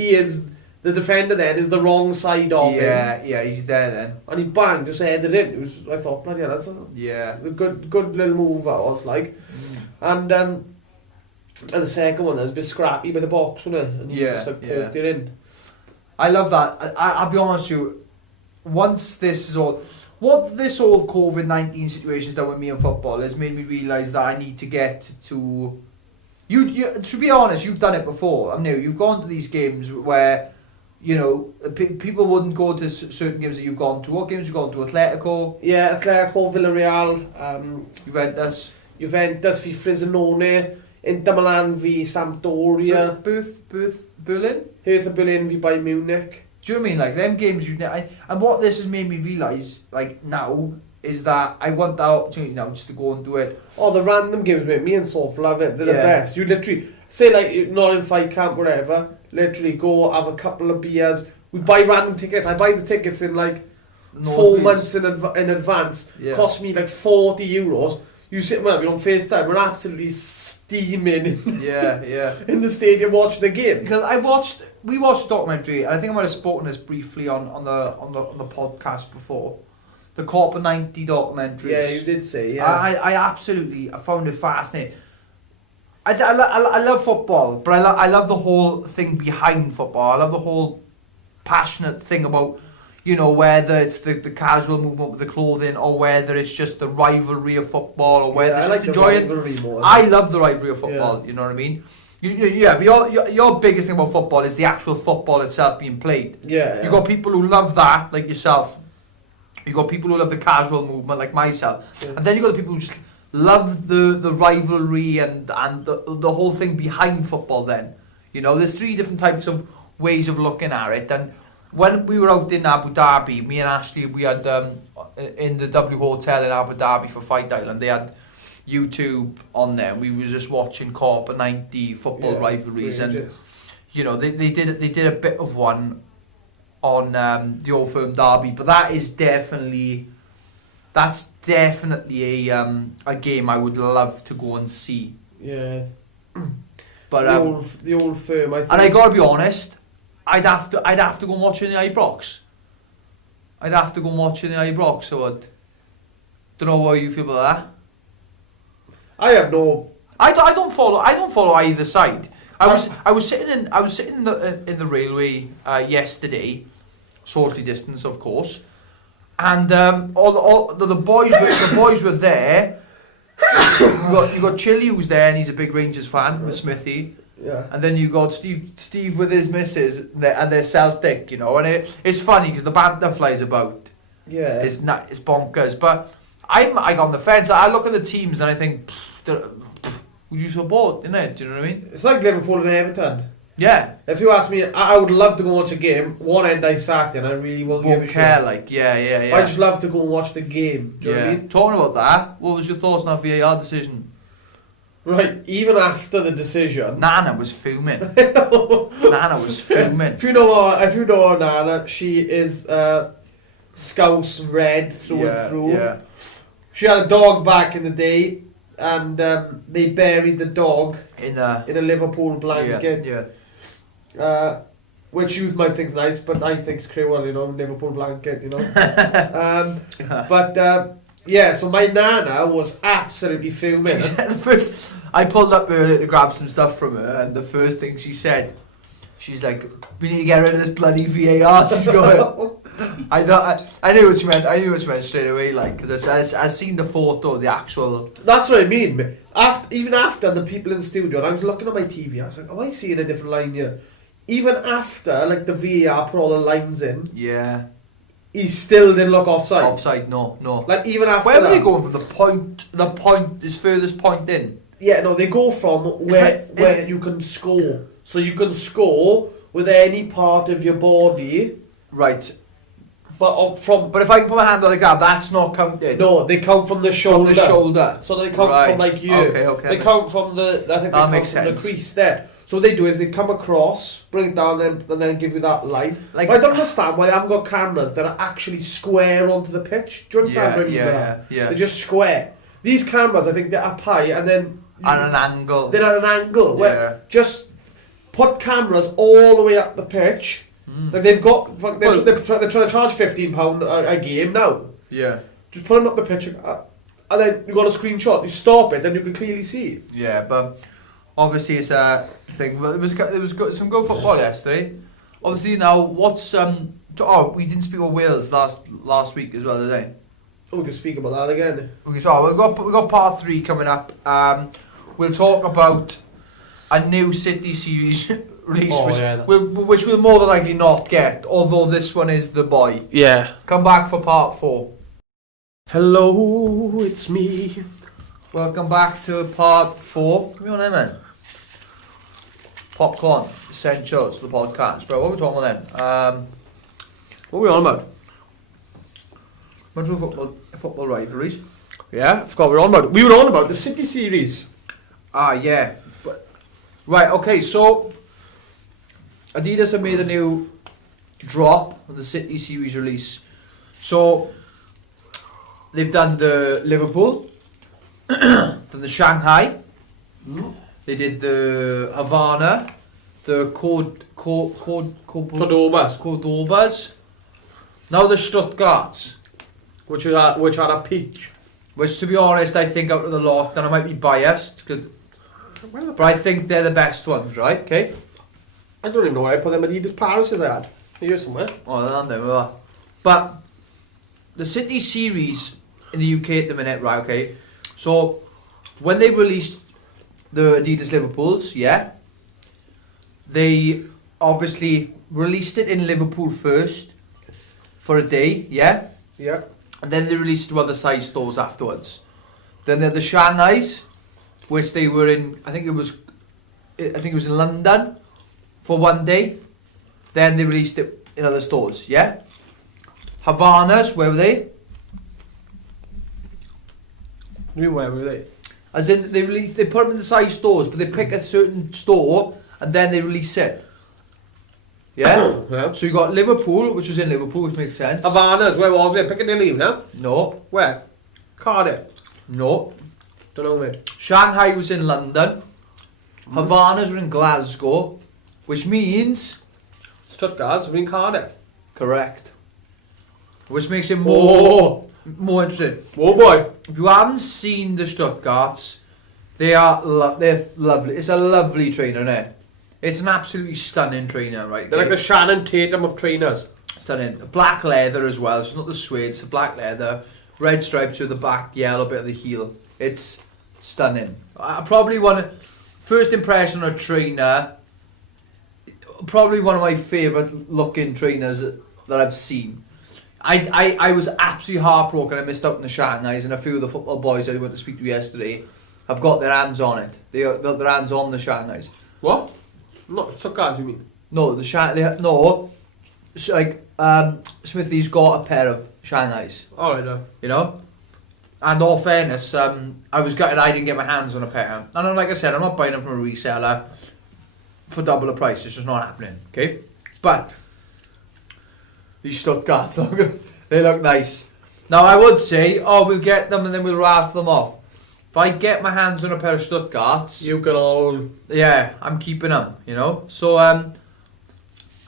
the defender then is the wrong side of him. Yeah, he's there then. And he banged, just headed in. I thought, bloody hell, that's a good little move that was like. And the second one, was a bit scrappy by the box, wasn't it? And he just poked it in. I love that. I'll be honest with you, once this is all... What this whole COVID-19 situation's done with me in football has made me realise that I need to get to... You, to be honest, you've done it before. You've gone to these games where, people wouldn't go to certain games that you've gone to. What games have you gone to? Atletico? Yeah, Atletico, Villarreal. Juventus v Frosinone. Inter Milan v Sampdoria. Berlin? Hertha Berlin v Bayern Munich. Do you know what I mean? Like, them games and what this has made me realise, like, now, is that I want that opportunity now just to go and do it. Oh, the random games, mate. Me and Soph love it. They're the best. You literally, say, like, not in fight camp, whatever, literally go, have a couple of beers. We buy random tickets. I buy the tickets in, like, 4 months in advance. Yeah. Cost me, like, €40. You sit with me on FaceTime. We're absolutely steaming in the stadium watching the game. Because we watched a documentary, and I think I might have spoken this briefly on the podcast before. The Corp 90 documentaries. Yeah, you did say. Yeah, I absolutely found it fascinating. I love football, but I love the whole thing behind football. I love the whole passionate thing about, whether it's the casual movement with the clothing, or whether it's just the rivalry of football, or whether it's just enjoying. I love the rivalry of football. You know what I mean? But your biggest thing about football is the actual football itself being played. Yeah. You got people who love that, like yourself. You got people who love the casual movement, like myself, and then you got the people who just love the rivalry and the whole thing behind football. Then You know, there's 3 different types of ways of looking at it. And when we were out in Abu Dhabi, me and Ashley, we had in the W Hotel in Abu Dhabi for Fight Island, they had YouTube on there. We were just watching Corp 90 football rivalries, and you know they did a bit of one on the Old Firm Derby, but that's definitely a game I would love to go and see. Yeah. But the old Firm, I think. And I gotta be honest, I'd have to go and watch it in the Ibrox. I'd have to go and watch it in the Ibrox. So I don't know how you feel about that. I have no. I don't follow either side. I was sitting in the railway yesterday, socially distanced of course, and all the boys were there. You got Chilly who's there and he's a big Rangers fan with Smithy. Yeah. And then you got Steve with his missus and they're Celtic, you know, and it's funny because the banter flies about. Yeah. It's bonkers, but I'm on the fence. I look at the teams and I think, would you support, innit? Do you know what I mean? It's like Liverpool and Everton. Yeah. If you ask me, I would love to go watch a game. One end I sat in, I really won't give a care, shit. like, yeah. I just love to go and watch the game. Do you know what I mean? Talking about that, what was your thoughts on that VAR decision? Right, even after the decision, Nana was fuming. Nana was fuming. If you know Nana, she is Scouse red through and through. Yeah. She had a dog back in the day, and they buried the dog in a Liverpool blanket. Yeah. Which you might think's nice, but I think's cruel, you know, Liverpool blanket, you know. Yeah, so my Nana was absolutely fuming. I pulled up to grab some stuff from her, and the first thing she said, she's like, "We need to get rid of this bloody VAR." She's going. I knew what she meant. I knew what she meant straight away. Like, because I seen the photo, the actual. That's what I mean. Even after the people in the studio, and I was looking at my TV, I was like, "Am I seeing a different line here?" Even after, like, the VAR put all the lines in. Yeah. He still didn't look offside. Offside, no. Like, even after where were they going from the point, his furthest point in? Yeah, no, they go from where you can score. So you can score with any part of your body. Right. But if I can put my hand on the guard, that's not counted. No, they count from the shoulder. From the shoulder. So they count from, like, you. Okay. They count from the, I think they count from the crease there. So what they do is they come across, bring it down, and then give you that line. Like, but I don't understand why they haven't got cameras that are actually square onto the pitch. Do you understand what I mean by that? Yeah. They're just square. These cameras, I think, they're up high, and then... At an angle. They're at an angle. Where just put cameras all the way up the pitch. Like, they've got... They're trying to charge £15 a game now. Yeah. Just put them up the pitch, and then you got a screenshot. You stop it, then you can clearly see. Yeah, but... Obviously, it's a thing. But there was some good football yesterday. Obviously, now what's we didn't speak about Wales last week as well, did we? Oh, we can speak about that again. Okay, so we got part 3 coming up. We'll talk about a new City series release, which we'll more than likely not get. Although this one is the boy. Yeah. Come back for part 4. Hello, it's me. Welcome back to part 4. Come on then, man. Popcorn, essentials for the podcast. Bro, what are we talking about then? What are we on about? Went to football rivalries. Yeah, I forgot what we were on about. We were on about the City series. Yeah. Right, okay, so Adidas have made a new drop on the City series release. So they've done the Liverpool, done the Shanghai, they did the Havana, the Cordobas, now the Stuttgarts, which are a peach. Which, to be honest, I think out of the lot, and I might be biased, but I think they're the best ones, right? Okay. I don't even know where I put them Adidas Parises I had. Here somewhere. Oh, they're on there. But the City series in the UK at the minute, right? Okay. So when they released the Adidas Liverpools, they obviously released it in Liverpool first for a day, Yeah. and then they released it to other size stores afterwards. Then they had the Shanghais, which they were in. I think it was in London, for one day. Then they released it in other stores, yeah? Havanas, where were they? Where were they? As in, they put them in the size stores, but they pick a certain store and then they release it. Yeah? Yeah. So you got Liverpool, which was in Liverpool, which makes sense. Havanas, where was it? Piccadilly now? No. Where? Cardiff? No. Don't know, mate. Shanghai was in London. Havanas were in Glasgow, which means... Stuttgart's in Cardiff. Correct. Which makes it more interesting. Oh boy. If you haven't seen the Stuttgarts, they're lovely. It's a lovely trainer, isn't it? It's an absolutely stunning trainer, right? They're like the Shannon Tatum of trainers. Stunning. Black leather as well. It's not the suede, it's the black leather. Red stripes through the back, yellow bit of the heel. It's stunning. First impression of a trainer, probably one of my favourite looking trainers that I've seen. I was absolutely heartbroken. I missed out on the Shanghais, and a few of the football boys I went to speak to yesterday have got their hands on it. They got their hands on the Shanghais. What? Not Stuttgart, you mean? No, Smithy's got a pair of Shanghais. Alright, You know? And all fairness, I was gutted I didn't get my hands on a pair. And like I said, I'm not buying them from a reseller for double the price. It's just not happening, okay? But these Stuttgarts, they look nice. Now, I would say, we'll get them and then we'll raffle them off. If I get my hands on a pair of Stuttgarts... You can all... Yeah, I'm keeping them, you know? So, I'm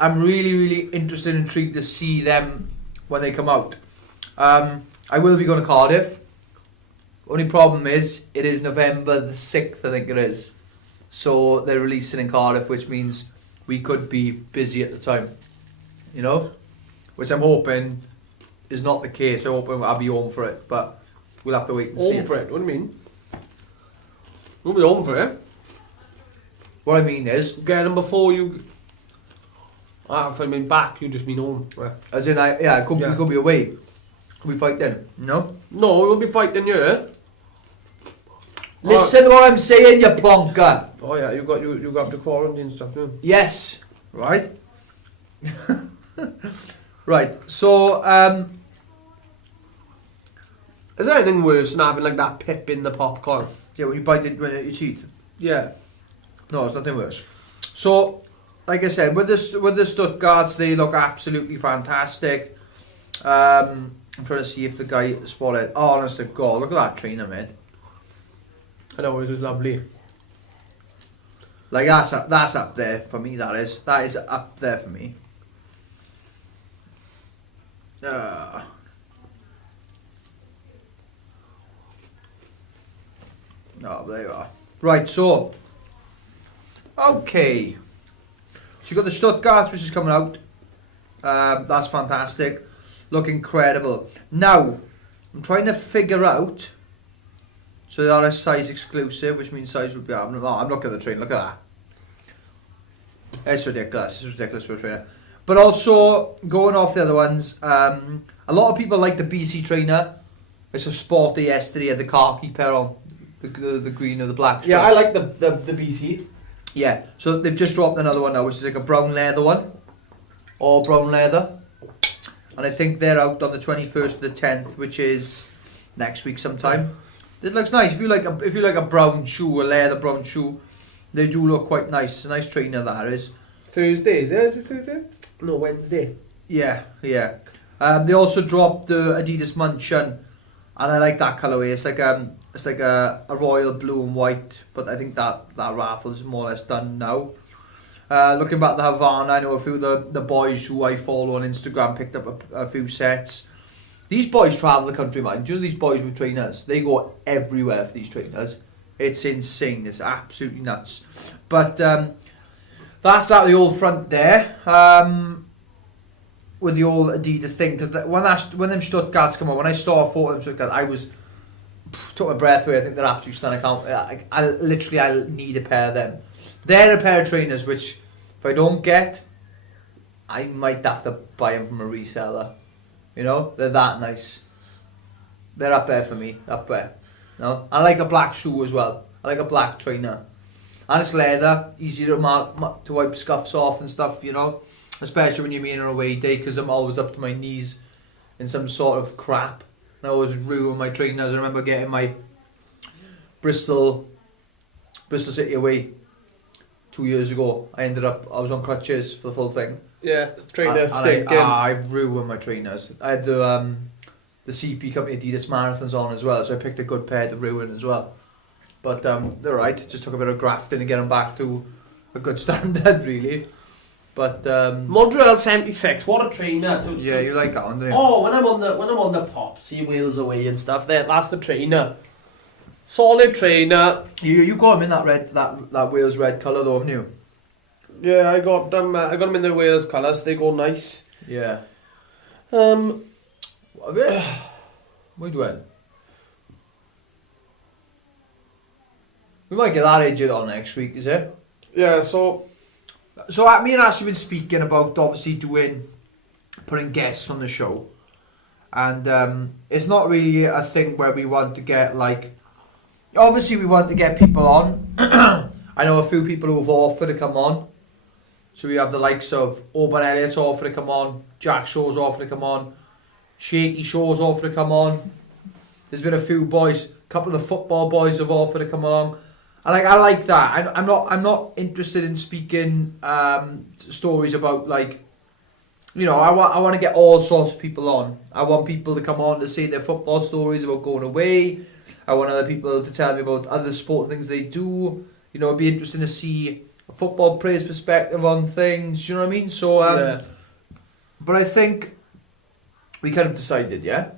really, really interested and intrigued to see them when they come out. I will be going to Cardiff. Only problem is, it is November the 6th, I think it is. So, they're releasing in Cardiff, which means we could be busy at the time. You know? Which I'm hoping is not the case. I'm hoping I'll be home for it, but we'll have to wait and see. Home for it? What do you mean? You'll be home for it. What I mean is... Get them before you... If I mean back, you just mean home. Yeah. As in, we could be away. Could be fighting, no? No, we won't be fighting you. Listen to what I'm saying, you plonker. Oh yeah, you got the quarantine stuff, too. Yes. Right? Right, so, Is there anything worse than having like that pip in the popcorn? yeah, when you bite it when you cheat. Yeah. No, it's nothing worse. So, like I said, with the Stuttgarts, they look absolutely fantastic. I'm trying to see if the guy spotted. Oh, honest to God, look at that trainer, mate. I know, it was lovely. Like, that's up there for me, that is. That is up there for me. Oh, there you are. Right, so. Okay. So you got the Stuttgart, which is coming out. That's fantastic. Look incredible. Now, I'm trying to figure out. So they are a size exclusive, which means size would be... I'm looking at the train, look at that. It's ridiculous. It's ridiculous for a trainer. But also, going off the other ones, a lot of people like the BC trainer. It's a sporty yesterday, had the khaki pair on. The green or the black stripe. Yeah, I like the BC. Yeah, so they've just dropped another one now, which is like a brown leather one. All brown leather. And I think they're out on the 21st of the 10th, which is next week sometime. It looks nice. If you like a brown shoe, a leather brown shoe, they do look quite nice. It's a nice trainer, that is. Thursday, is it Thursday? No, Wednesday. Yeah. They also dropped the Adidas Munchen, and I like that colourway. It's like a royal blue and white, but I think that raffle is more or less done now. Looking back at the Havana, I know a few of the boys who I follow on Instagram picked up a few sets. These boys travel the country, man. Do you know these boys with trainers? They go everywhere for these trainers. It's insane. It's absolutely nuts. But that's that, the old front there. With the old Adidas thing. Because when them Stuttgarts come on, when I saw a photo of them Stuttgart, I took my breath away. I think they're absolutely stunning. I need a pair of them. They're a pair of trainers which, if I don't get, I might have to buy them from a reseller. You know, they're that nice. They're up there for me, up there. You know, I like a black shoe as well. I like a black trainer. And it's leather, easy to to wipe scuffs off and stuff, you know. Especially when you're meeting on a away day, because I'm always up to my knees in some sort of crap. And I always ruin my trainers. I remember getting my Bristol City away 2 years ago. I was on crutches for the full thing. Yeah, trainers stinking. I've ruined my trainers. I had the CP company Adidas Marathons on as well, so I picked a good pair to ruin as well. But they're right. It just took a bit of grafting to get them back to a good standard, really. But Montreal 76, what a trainer! Yeah, you like that one, don't you? Oh, when I'm on the pop, see Wales away and stuff. That's the trainer. Solid trainer. You got him in that Wales red colour though, haven't you? Yeah, I got them. I got them in the Wales colours. They go nice. Yeah. What are you doing? We might get that agent on next week, is it? Yeah. So me and Ash have been speaking about obviously putting guests on the show, and it's not really a thing where we want to get like. Obviously, we want to get people on. I know a few people who have offered to come on. So we have the likes of Oban Elliott's offered to come on, Jack Shaw's offered to come on, Shaky Shaw's offered to come on. There's been a few boys, a couple of the football boys have offered to come along. And I like that. I'm not interested in speaking stories about like, you know, I want to get all sorts of people on. I want people to come on to say their football stories about going away. I want other people to tell me about other sport things they do. You know, it'd be interesting to see a football player's perspective on things. You know what I mean? So, yeah. But I think we kind of decided, yeah?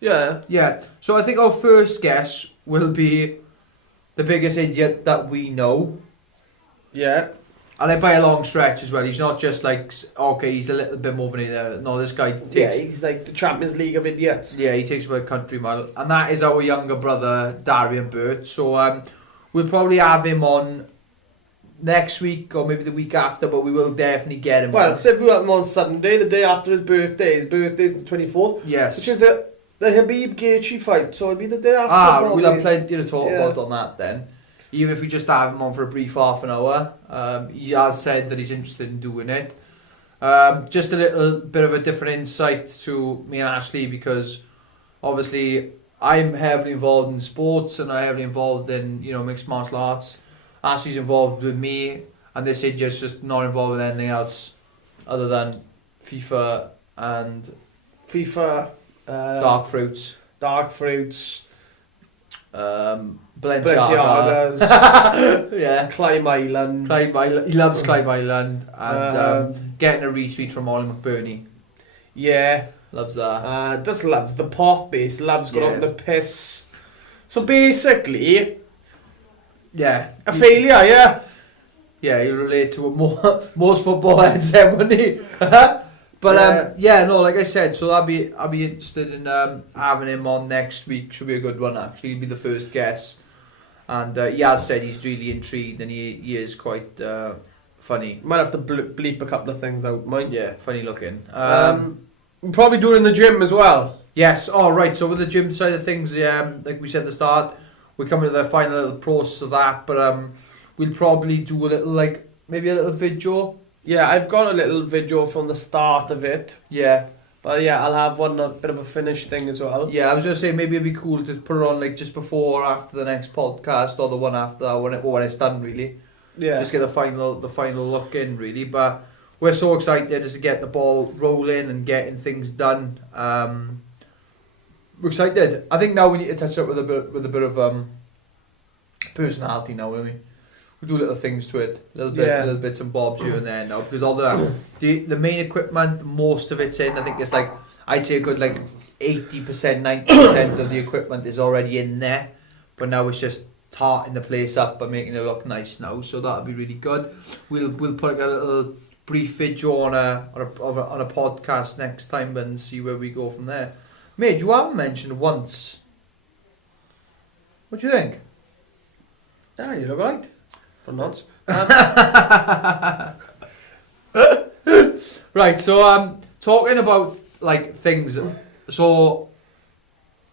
Yeah. Yeah. So I think our first guest will be the biggest idiot that we know. Yeah. And then by a long stretch as well. He's not just like, okay, he's a little bit more of an idiot. No, this guy takes... Yeah, he's like the Champions League of idiots. Yeah, he takes about a country mile. And that is our younger brother, Darian Burt. So we'll probably have him on next week or maybe the week after, but we will definitely get him on. Well, said we got him on Sunday, the day after his birthday. His birthday's the 24th. Yes. Which is the Habib Gaethje fight, so it'll be the day after. We'll have plenty to talk about on that then. Even if we just have him on for a brief half an hour. He has said that he's interested in doing it. Just a little bit of a different insight to me and Ashley, because obviously I'm heavily involved in sports and I'm heavily involved in, you know, mixed martial arts. Ashley's involved with me, and this is just not involved with anything else other than FIFA and Dark Fruits. Balenciagas. Yeah. Climb Island. He loves Climb Island. And getting a retweet from Ollie McBurney. Yeah. Loves that. Just loves the pop base. Loves going up the piss. So basically... Yeah. A failure, yeah. Yeah, you relate to it most football heads then, wouldn't he? But like I said, so I'll be interested in having him on next week. Should be a good one actually. He'll be the first guest, and he has said he's really intrigued and he is quite funny. Might have to bleep a couple of things out, mate. Yeah, funny looking. We'll probably do it in the gym as well. Yes. All right. So with the gym side of things, like we said at the start, we're coming to the final little process of that. But we'll probably do a little maybe a little video. Yeah, I've got a little video from the start of it. Yeah. But yeah, I'll have a bit of a finished thing as well. Yeah, I was going to say maybe it'd be cool to put it on just before or after the next podcast, or the one after that when it's done, really. Yeah. Just get the final look in, really. But we're so excited just to get the ball rolling and getting things done. We're excited. I think now we need to touch up with a bit of personality now, don't we? Do little things to it, little bits and bobs here and there now, because all the main equipment, most of it's in. I think it's I'd say a good 80%, 90% of the equipment is already in there, but now it's just tarting the place up and making it look nice now. So that'll be really good. We'll put a little brief video on a podcast next time and see where we go from there. Mate, you haven't mentioned once. What do you think? Yeah, you look right. For nuts. Right, so talking about things. So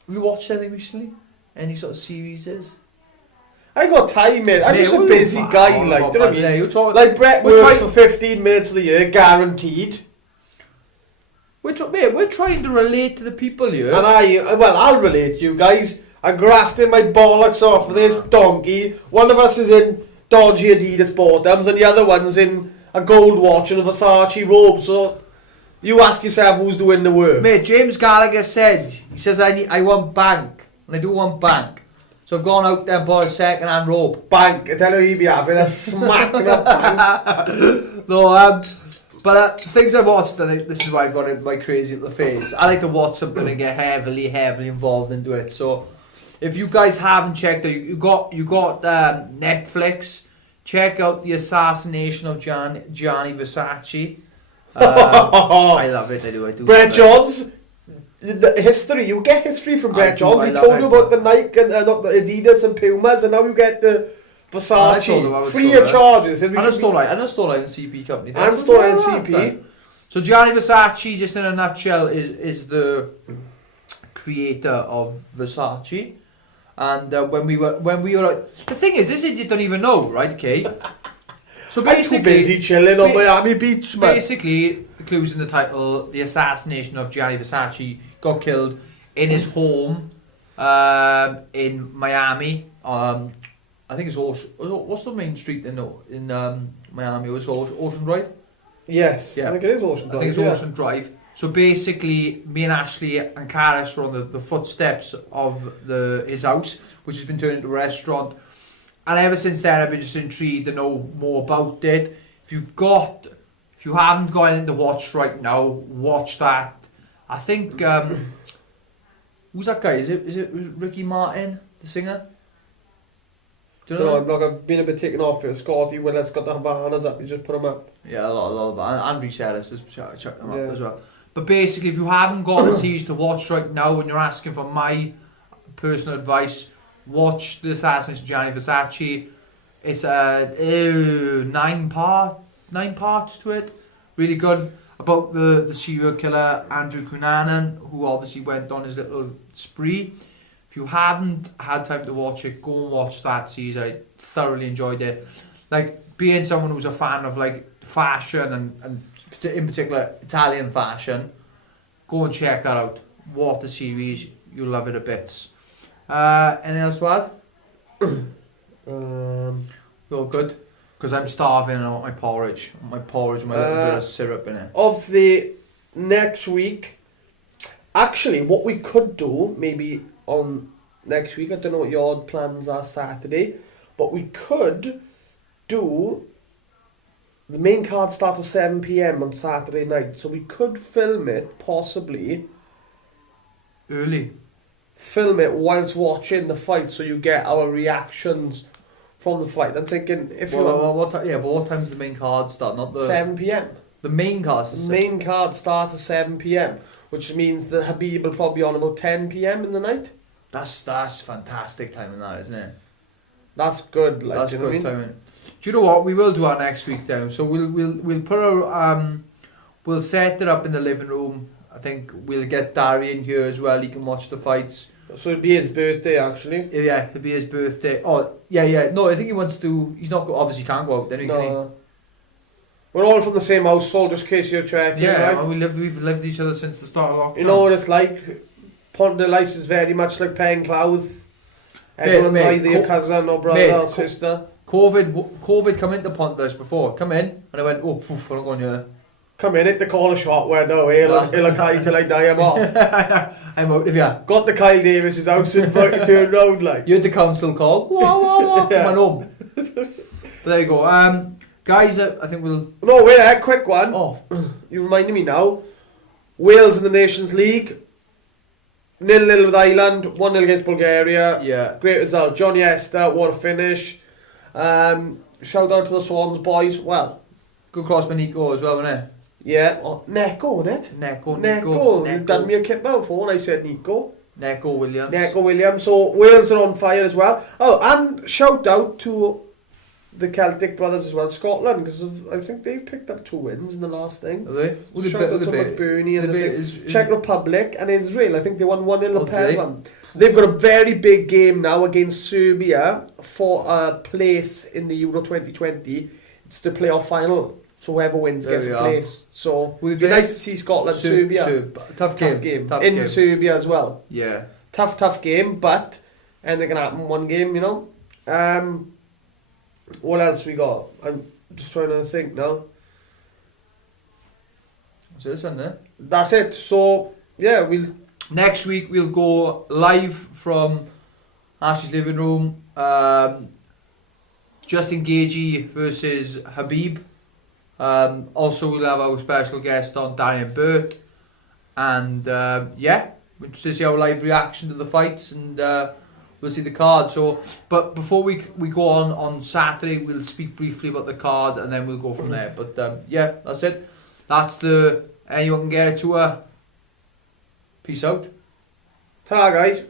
have you watched anything recently? Any sort of series? I got time, mate. I'm Mate, just a we- busy guy, oh, like, do you know what I yeah, mean? you're talking- Like, Brett we're works trying- for 15 minutes of the year, guaranteed. We're trying to relate to the people here. And I'll relate to you guys. I'm grafting my bollocks off of this donkey. One of us is in dodgy Adidas bottoms, and the other one's in a gold watch and a Versace robe, so you ask yourself who's doing the work. Mate, James Gallagher said, he says, I want bank, and I do want bank. So I've gone out there and bought a second-hand robe. Bank, I tell you, he'd be having a smacking up bank. No, but things I've watched, and this is why I've got in my crazy little phase. I like to watch something and get heavily involved into it. So if you guys haven't checked out, you got Netflix. Check out the assassination of Gianni Versace. I love it. I do. Brett Johns, the history. You get history from Brett Johns. He told you about the Nike and not the Adidas and Pumas, and now you get the Versace free of charges. And a store line CP company. And store line CP. So Gianni Versace, just in a nutshell, is the creator of Versace. And when we were, the thing is, this idiot don't even know, right? Okay. So basically, I'm too busy chilling on Miami Beach, man. Basically, the clues in the title: the assassination of Gianni Versace got killed in his home in Miami. I think it's what's the main street in Miami? It was Ocean Drive. Yes, yeah. I think it is Ocean Drive. I think it's Ocean Drive. So basically, me and Ashley and Caris were on the footsteps of his house, which has been turned into a restaurant. And ever since then, I've been just intrigued to know more about it. If you haven't got anything to watch right now, watch that. I think who's that guy? Is it Ricky Martin, the singer? Do you know? I've been a bit taken off it. Scotty Willet's got the Havanas up. You just put them up. Yeah, a lot of that. And Andrew Ellis has checked them up as well. But basically, if you haven't got a series to watch right now, when you're asking for my personal advice, watch The Assassination of Gianni Versace. It's 9 parts to it. Really good. About the serial killer Andrew Cunanan, who obviously went on his little spree. If you haven't had time to watch it, go and watch that series. I thoroughly enjoyed it. Like, being someone who's a fan of like fashion and in particular Italian fashion, go and check that out. Watch the series, you'll love it a bit. Anything else to add? All good. Because I'm starving and I want my porridge. My porridge with my little bit of syrup in it. Obviously, next week. Actually, what we could do, maybe on next week, I don't know what your plans are Saturday, but we could do. The main card starts at 7 PM on Saturday night, so we could film it, possibly. Early. Film it whilst watching the fight, so you get our reactions from the fight. I'm thinking if you what time does the main card start? Not the 7 PM. The main card. The main card starts at 7 PM, which means that Habib will probably be on about 10 PM in the night. That's fantastic timing, that, isn't it? That's good. Like, That's do you know good what I mean? timing. Do you know what? We will do our next week down. So we'll put our we'll set it up in the living room. I think we'll get Darian here as well. He can watch the fights. So it'll be his birthday, actually. Yeah, it'll be his birthday. Oh, yeah. No, I think he wants to. He's not obviously can't go out then. Can he? We're all from the same household, just in case you're checking. Yeah, right? we've lived with each other since the start of lockdown. You know what it's like. Ponderlice is very much like Penclouth. Everyone's either your cousin or brother or sister. COVID come into Ponderlice before. Come in, and I went, oh, I don't go in here. Come in, hit the corner shot where no, he'll a Kyle till I die, I'm off. I'm out of here. Got the Kyle Davis's house and fucking turned round like. You had the council call. Whoa. Yeah. Come on home. But there you go. Guys, I think we'll... No, wait, a quick one. Oh. You reminded me now. Wales in the Nations League. 0-0 with Ireland. 1-0 against Bulgaria. Yeah. Great result. Johnny Esther, what a finish. Shout out to the Swans boys. Well, good cross by Nico as well, wasn't it? yeah. Oh, Neko, isn't it? Neko. You've done me a kip out for when I said Nico. Neko Williams. Neko Williams. So Wales are on fire as well. Oh, and shout out to the Celtic brothers as well, Scotland, because I think they've picked up 2 wins in the last thing. Are they? Shout out to McBurney and Czech Republic and Israel. I think they won 1-0 a pair of them. They've got a very big game now against Serbia for a place in the Euro 2020. It's the playoff final, so whoever wins gets a place. So it'd be nice to see Scotland, Serbia. Tough game. In Serbia as well. Yeah. Tough game, but anything can happen in one game, you know. What else we got? I'm just trying to think now. That's it. So yeah, next week we'll go live from Ash's living room. Justin Gagey versus Habib. Also we'll have our special guest on, Darian Burke, and we're just to see our live reaction to the fights, and we'll see the card. So, but before we go on Saturday, we'll speak briefly about the card, and then we'll go from there. But that's it. That's the Anyone Can Get a Tour. Peace out. Ta-ra, guys.